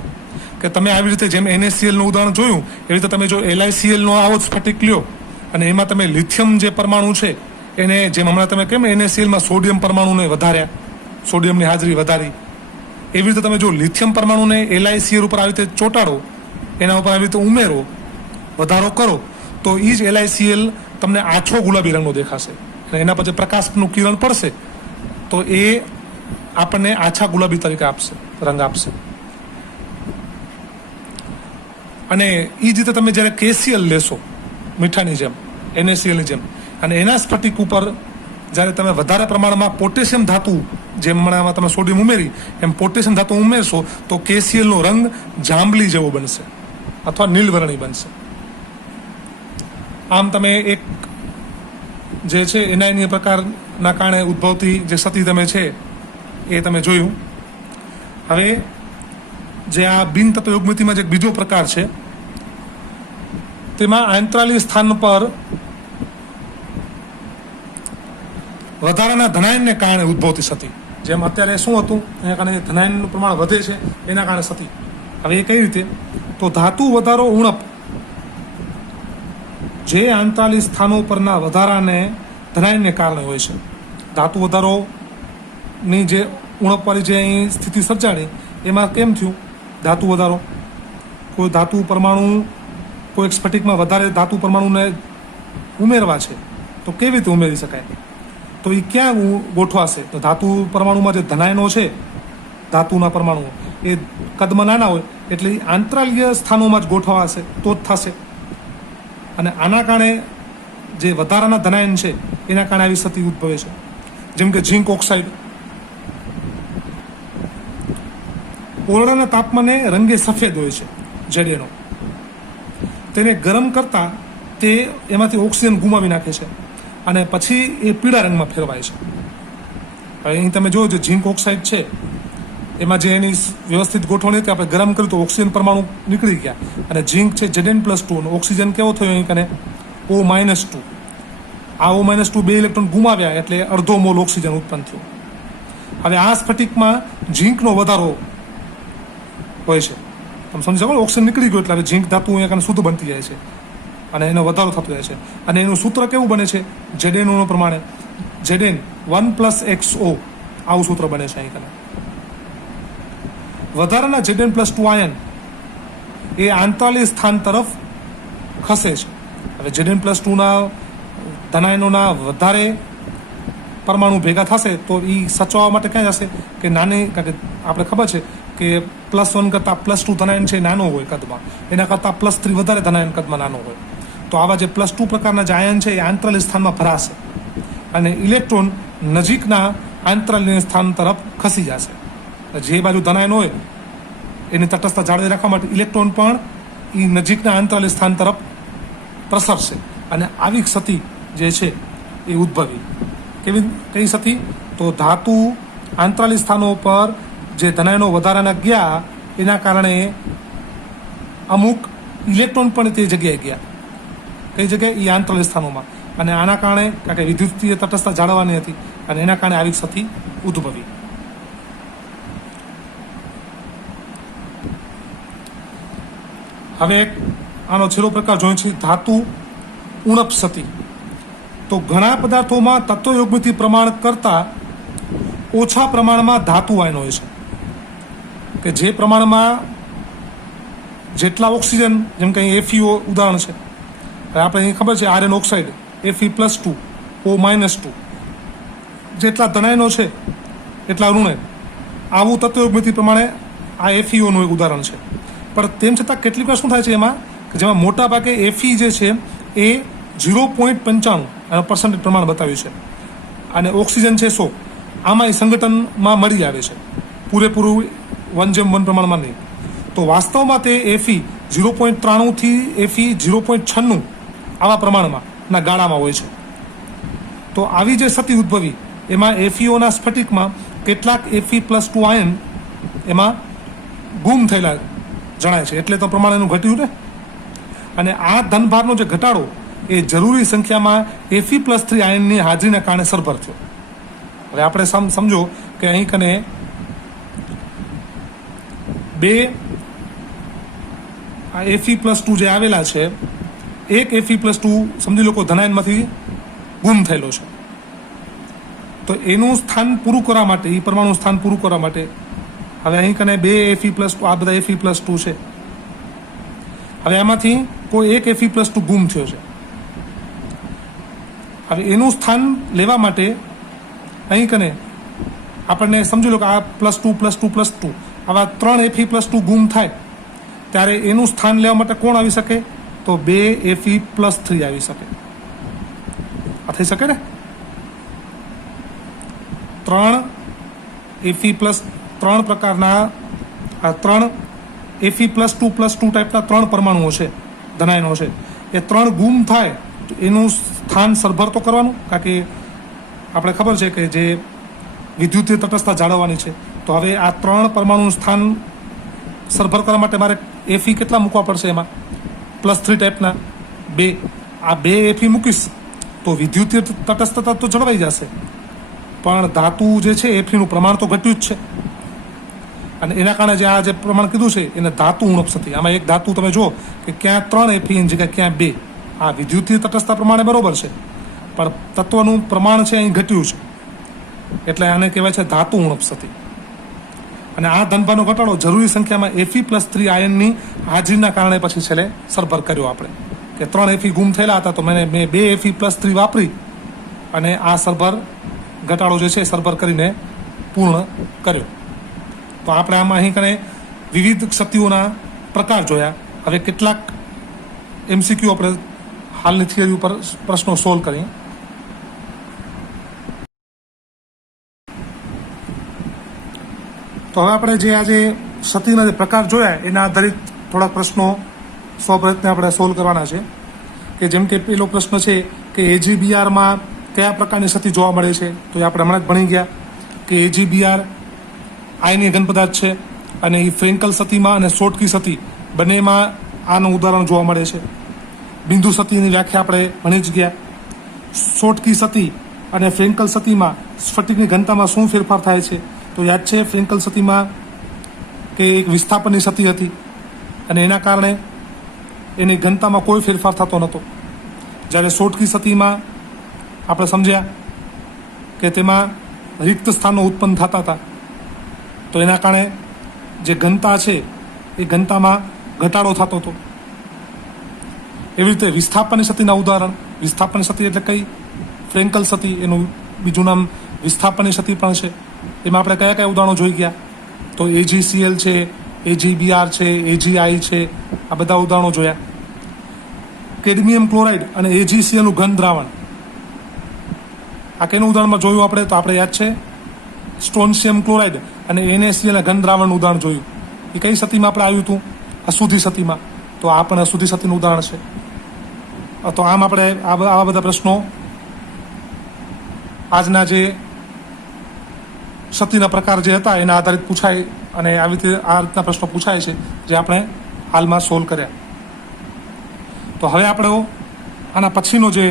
કે તમે આવી રીતે જેમ NaCl નું ઉદાહરણ જોયું એવી રીતે તમે જો LiCl નો આવો સ્ફટિક લ્યો અને એમાં તમે લિથિયમ જે પરમાણુ છે એને જેમ હમણાં તમે કેમ NaCl માં સોડિયમ પરમાણુને વધાર્યા, સોડિયમની હાજરી વધારી, એવી રીતે તમે જો લિથિયમ પરમાણુને LiCl ઉપર આવી રીતે ચોંટાડો, એના ઉપર આવી રીતે ઉમેરો, વધારો કરો, તો એ જ LiCl તમને આછો ગુલાબી રંગનો દેખાશે. અને એના પછી પ્રકાશનું કિરણ પડશે તો એ આપણને આછા ગુલાબી તરીકે આપશે, રંગ આપશે. અને એ જ રીતે તમે જ્યારે KCl લેશો મીઠાની જેમ, NaClની જેમ, અને એના સ્ફટિક ઉપર જ્યારે તમે વધારે પ્રમાણમાં પોટેશિયમ ધાતુ, જેમ હમણાં તમે સોડિયમ ઉમેરી એમ પોટેશિયમ ધાતુ ઉમેરશો તો KCl નો રંગ જાંબલી જેવો બનશે અથવા નીલવર્ણી બનશે. આમ તમે એક જે છે એનાયનીય પ્રકારના કારણે ઉદ્ભવતી જે સતી તમે છે એ તમે જોયું. હવે જે આ બિન તત્વ યુગ્મિતિમાં જે બીજો પ્રકાર છે તેમાં આંતરાલી સ્થાન પર વધારાના ધનાયનને કારણે ઉદ્ભવતી સતી. જેમ અત્યારે શું હતું, એના કારણે ધનાયનનું પ્રમાણ વધે છે એના કારણે સતી. હવે એ કઈ રીતે? તો ધાતુ વધારો ઉણપ જે આંતરાલી સ્થાનો પરના વધારાને ધનાયનને કારણે હોય છે. ધાતુ વધારોની જે ઉણપવાળી જે અહીં સ્થિતિ સર્જાણી એમાં કેમ થયું ધાતુ વધારો? કોઈ ધાતુ પરમાણુ કોઈ એક સ્ફટિકમાં વધારે ધાતુ પરમાણુને ઉમેરવા છે તો કેવી રીતે ઉમેરી શકાય? તો એ ક્યાં ગોઠવાશે? તો ધાતુ પરમાણુમાં જે ધનાયનો છે, ધાતુના પરમાણુઓ એ કદમાં નાના હોય એટલે આંતરાલીય સ્થાનોમાં જ ગોઠવાશે તો જ થશે. અને આના કારણે જે વધારાના ધનાયન છે એના કારણે આવી સતી ઉદ્ભવે છે. જેમ કે ઝીંક ઓક્સાઇડ ઓરડાના તાપમાને રંગે સફેદ હોય છે, જડેનો. તેને ગરમ કરતા તે એમાંથી ઓક્સિજન ગુમાવી નાખે છે અને પછી એ પીળા રંગમાં ફેરવાય છે. હવે અહીં તમે જોવો જે ઝીંક ઓક્સાઇડ છે એમાં જે એની વ્યવસ્થિત ગોઠવણી હતી, આપણે ગરમ કર્યું તો ઓક્સિજન પરમાણુ નીકળી ગયા અને ઝીંક છે Zn+2 અને ઓક્સિજન કેવો થયો અહીં કને O-2. આ O-2 2 ઇલેક્ટ્રોન ગુમાવ્યા એટલે અડધો મોલ ઓક્સિજન ઉત્પન્ન થયો. હવે આ સ્ફટિકમાં ઝીંકનો વધારો હોય છે. તમે સમજી શકો, ઓક્સિજન નીકળી ગયો એટલે હવે ઝીંક ધાતુ અહીંયા કને શુદ્ધ બનતી જાય છે અને એનો વધારો થતો જાય છે. અને એનું સૂત્ર કેવું બને છે? Zn પ્રમાણે Zn 1+XO આવું સૂત્ર બને છે અહીં કને. વધારાના Zn+2 આયન એ આંતરાલી સ્થાન તરફ ખસે છે. હવે Zn+2ના ધનાયનોના વધારે પરમાણુ ભેગા થશે તો એ સચવાવા માટે ક્યાં જશે કે નાની, કારણ કે આપણે ખબર છે કે +1 કરતાં +2 ધનાયન છે નાનો હોય કદમાં, એના કરતાં +3 વધારે ધનાયન કદમાં નાનો હોય. તો આવા જે +2 પ્રકારના જે આયન છે એ આંતરાલી સ્થાનમાં ભરાશે અને ઇલેક્ટ્રોન નજીકના આંતરાલી સ્થાન તરફ ખસી જશે. જે બાજુ ધનાયન હોય એની તટસ્થતા જાળવી રાખવા માટે ઇલેક્ટ્રોન પણ એ નજીકના આંતરાલી સ્થાન તરફ પ્રસરશે અને આવી સતી જે છે એ ઉદ્ભવી. કઈ સતી? તો ધાતુ આંતરાલી સ્થાનો પર જે ધનાયનો વધારાના ગયા એના કારણે અમુક ઇલેક્ટ્રોન પણ તે જગ્યાએ ગયા. કઈ જગ્યાએ? એ આંતરાલી સ્થાનોમાં. અને આના કારણે કારણ કે વિદ્યુતીય તટસ્થતા જાળવવાની હતી અને એના કારણે આવી સતી ઉદ્ભવી. હવે આનો છેલ્લો પ્રકાર જોઈએ છે ધાતુ ઉણપ સતી. તો ઘણા પદાર્થોમાં તત્વયુગ્મિતિ પ્રમાણ કરતાં ઓછા પ્રમાણમાં ધાતુ આયન હોય છે કે જે પ્રમાણમાં જેટલા ઓક્સિજન, જેમ કે અહીં FeO ઉદાહરણ છે, આપણે અહીં ખબર છે આયર્ન ઓક્સાઇડ Fe+2 O-2, જેટલા ધનાયનો છે એટલા ઋણ. આવું તત્વયુગ્મિતિ પ્રમાણે આ FeOનું એક ઉદાહરણ છે. પણ તેમ છતાં કેટલીક વાર શું થાય છે એમાં કે જેમાં મોટા ભાગે Fe જે છે એ 0.95% પ્રમાણ બતાવ્યું છે અને ઓક્સિજન છે 100. આમાં એ સંગઠનમાં મળી આવે છે, પૂરેપૂરું 1:1 પ્રમાણમાં નહીં. તો વાસ્તવમાં તે Fe 0.93 થી Fe 0.96 આવા પ્રમાણમાં ના ગાળામાં હોય છે. તો આવી જે સતી ઉદ્ભવી એમાં FeOના સ્ફટિકમાં કેટલાક Fe+2 આયન એમાં ગુમ થયેલા જણાય છે, એટલે તો પ્રમાણ એનું ઘટ્યું ને. અને આ ધનભારનો જે ઘટાડો એ જરૂરી સંખ્યામાં Fe+3 આયનની હાજરીના કારણે સરભર થયો. હવે આપણે સમજો કે અહીં કને બે આ Fe+2 જે આવેલા છે, એક Fe+2 સમજી લો ધનાયનમાંથી ગુમ થયેલો છે. તો એનું સ્થાન પૂરું કરવા માટે, એ પરમાણુ સ્થાન પૂરું કરવા માટે હવે અહીં કને બે Fe+2, આ બધા Fe+2 છે. હવે એમાંથી કોઈ એક Fe+2 ગુમ થયો છે. હવે એનું સ્થાન લેવા માટે અહીં કને આપણને સમજી લો કે આ +2+2+2 આવા 3 Fe+2 ગુમ થાય ત્યારે એનું સ્થાન લેવા માટે કોણ આવી શકે? તો 2 Fe+3 આવી શકે. આ થઈ શકે ને? 3 પ્રકારના આ 3 Fe+2+2 ટાઈપના 3 પરમાણુઓ છે, ધનાયનો છે. એ 3 ગુમ થાય તો તો એનું સ્થાન સરભર તો કરવાનું, કારણ કે આપણે ખબર છે કે જે વિદ્યુતીય તટસ્થતા જાળવવાની છે. તો હવે આ 3 પરમાણુનું સ્થાન સરભર કરવા માટે મારે Fe કેટલા મૂકવા પડશે? એમાં +3 ટાઈપના 2. આ 2 Fe મૂકીશ તો વિદ્યુતીય તટસ્થતા તો જળવાઈ જશે, પણ ધાતુ જે છે Feનું પ્રમાણ તો ઘટ્યું જ છે. અને એના કારણે જે આ જે પ્રમાણ કીધું છે એને ધાતુ ઉણપસતિ. આમાં એક ધાતુ તમે જુઓ કે ક્યાં 3 Fe ની જગ્યાએ ક્યાં 2. આ વિદ્યુતીય તટસ્થતા પ્રમાણે બરોબર છે, પણ તત્વનું પ્રમાણ છે અહીં ઘટ્યું છે, એટલે આને કહેવાય છે ધાતુ ઉણપસતિ. અને આ ધનભારનો ઘટાડો જરૂરી સંખ્યામાં Fe+3 આયનની હાજરીના કારણે પછી છેલ્લે સરભર કર્યો આપણે, કે 3 Fe ગુમ થયેલા હતા તો મેં 2 Fe+3 વાપરી અને આ સરભર ઘટાડો જે છે સરભર કરીને પૂર્ણ કર્યો. તો આપણે આમાં અહીં કને વિવિધ ક્ષતિઓના પ્રકાર જોયા. હવે કેટલાક MCQ આપણે હાલની થિયરી ઉપર પ્રશ્નો સોલ્વ કરીએ. તો હવે આપણે જે આજે ક્ષતિના જે પ્રકાર જોયા એના આધારિત થોડાક પ્રશ્નો સ્વપ્રયત્ને આપણે સોલ્વ કરવાના છે. કે જેમ કે પેલો પ્રશ્ન છે કે AgBrમાં કયા પ્રકારની ક્ષતિ જોવા મળે છે? તો એ આપણે હમણાં જ ભણી ગયા કે AgBr આયનીય ઘન પદાર્થ છે અને એ ફ્રેન્કલ ક્ષતિમાં અને શોટકી ક્ષતિ બંનેમાં આનું ઉદાહરણ જોવા મળે છે. બિંદુ ક્ષતિની વ્યાખ્યા આપણે ભણી જ ગયા. શોટકી ક્ષતિ અને ફ્રેન્કલ ક્ષતિમાં સ્ફટિકની ઘનતામાં શું ફેરફાર થાય છે? તો યાદ છે ફ્રેન્કલ ક્ષતિમાં કે એક વિસ્થાપનની ક્ષતિ હતી અને એના કારણે એની ઘનતામાં કોઈ ફેરફાર થતો નહોતો. જ્યારે શોટકી ક્ષતિમાં આપણે સમજ્યા કે તેમાં રિક્ત સ્થાનો ઉત્પન્ન થતા હતા, તો એના કારણે જે ઘનતા છે એ ઘનતામાં ઘટાડો થતો હતો. એવી રીતે વિસ્થાપનની ક્ષતિના ઉદાહરણ, વિસ્થાપનની ક્ષતિ એટલે કઈ? ફ્રેન્કલ ક્ષતિ, એનું બીજું નામ વિસ્થાપનની ક્ષતિ પણ છે. એમાં આપણે કયા કયા ઉદાહરણો જોઈ ગયા? તો AgCl છે, AgBr છે, AgI છે, આ બધા ઉદાહરણો જોયા. કેડમિયમ ક્લોરાઇડ અને AgCl નું ઘન દ્રાવણ, આ કેનું ઉદાહરણમાં જોયું આપણે? તો આપણે યાદ છે સ્ટ્રોન્શિયમ ક્લોરાઇડ અને NaCl ના ઘન દ્રાવણનું ઉદાહરણ જોયું. એ કઈ ક્ષતિમાં આપણે આવ્યું હતું? અશુદ્ધિ ક્ષતિમાં. તો આ પણ અશુદ્ધિ ક્ષતિનું ઉદાહરણ છે. તો આમ આપણે આવા બધા પ્રશ્નો આજના જે ક્ષતિના પ્રકાર જે હતા એના આધારિત પૂછાય અને આવી રીતે આ રીતના પ્રશ્નો પૂછાય છે જે આપણે હાલમાં સોલ્વ કર્યા. તો હવે આપણે આના પછીનો જે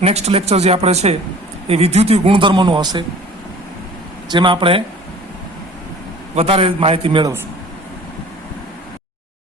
નેક્સ્ટ લેક્ચર જે આપણે છે એ વિદ્યુતીય ગુણધર્મોનો હશે, જેમાં આપણે વધારે માહિતી મેળવશું.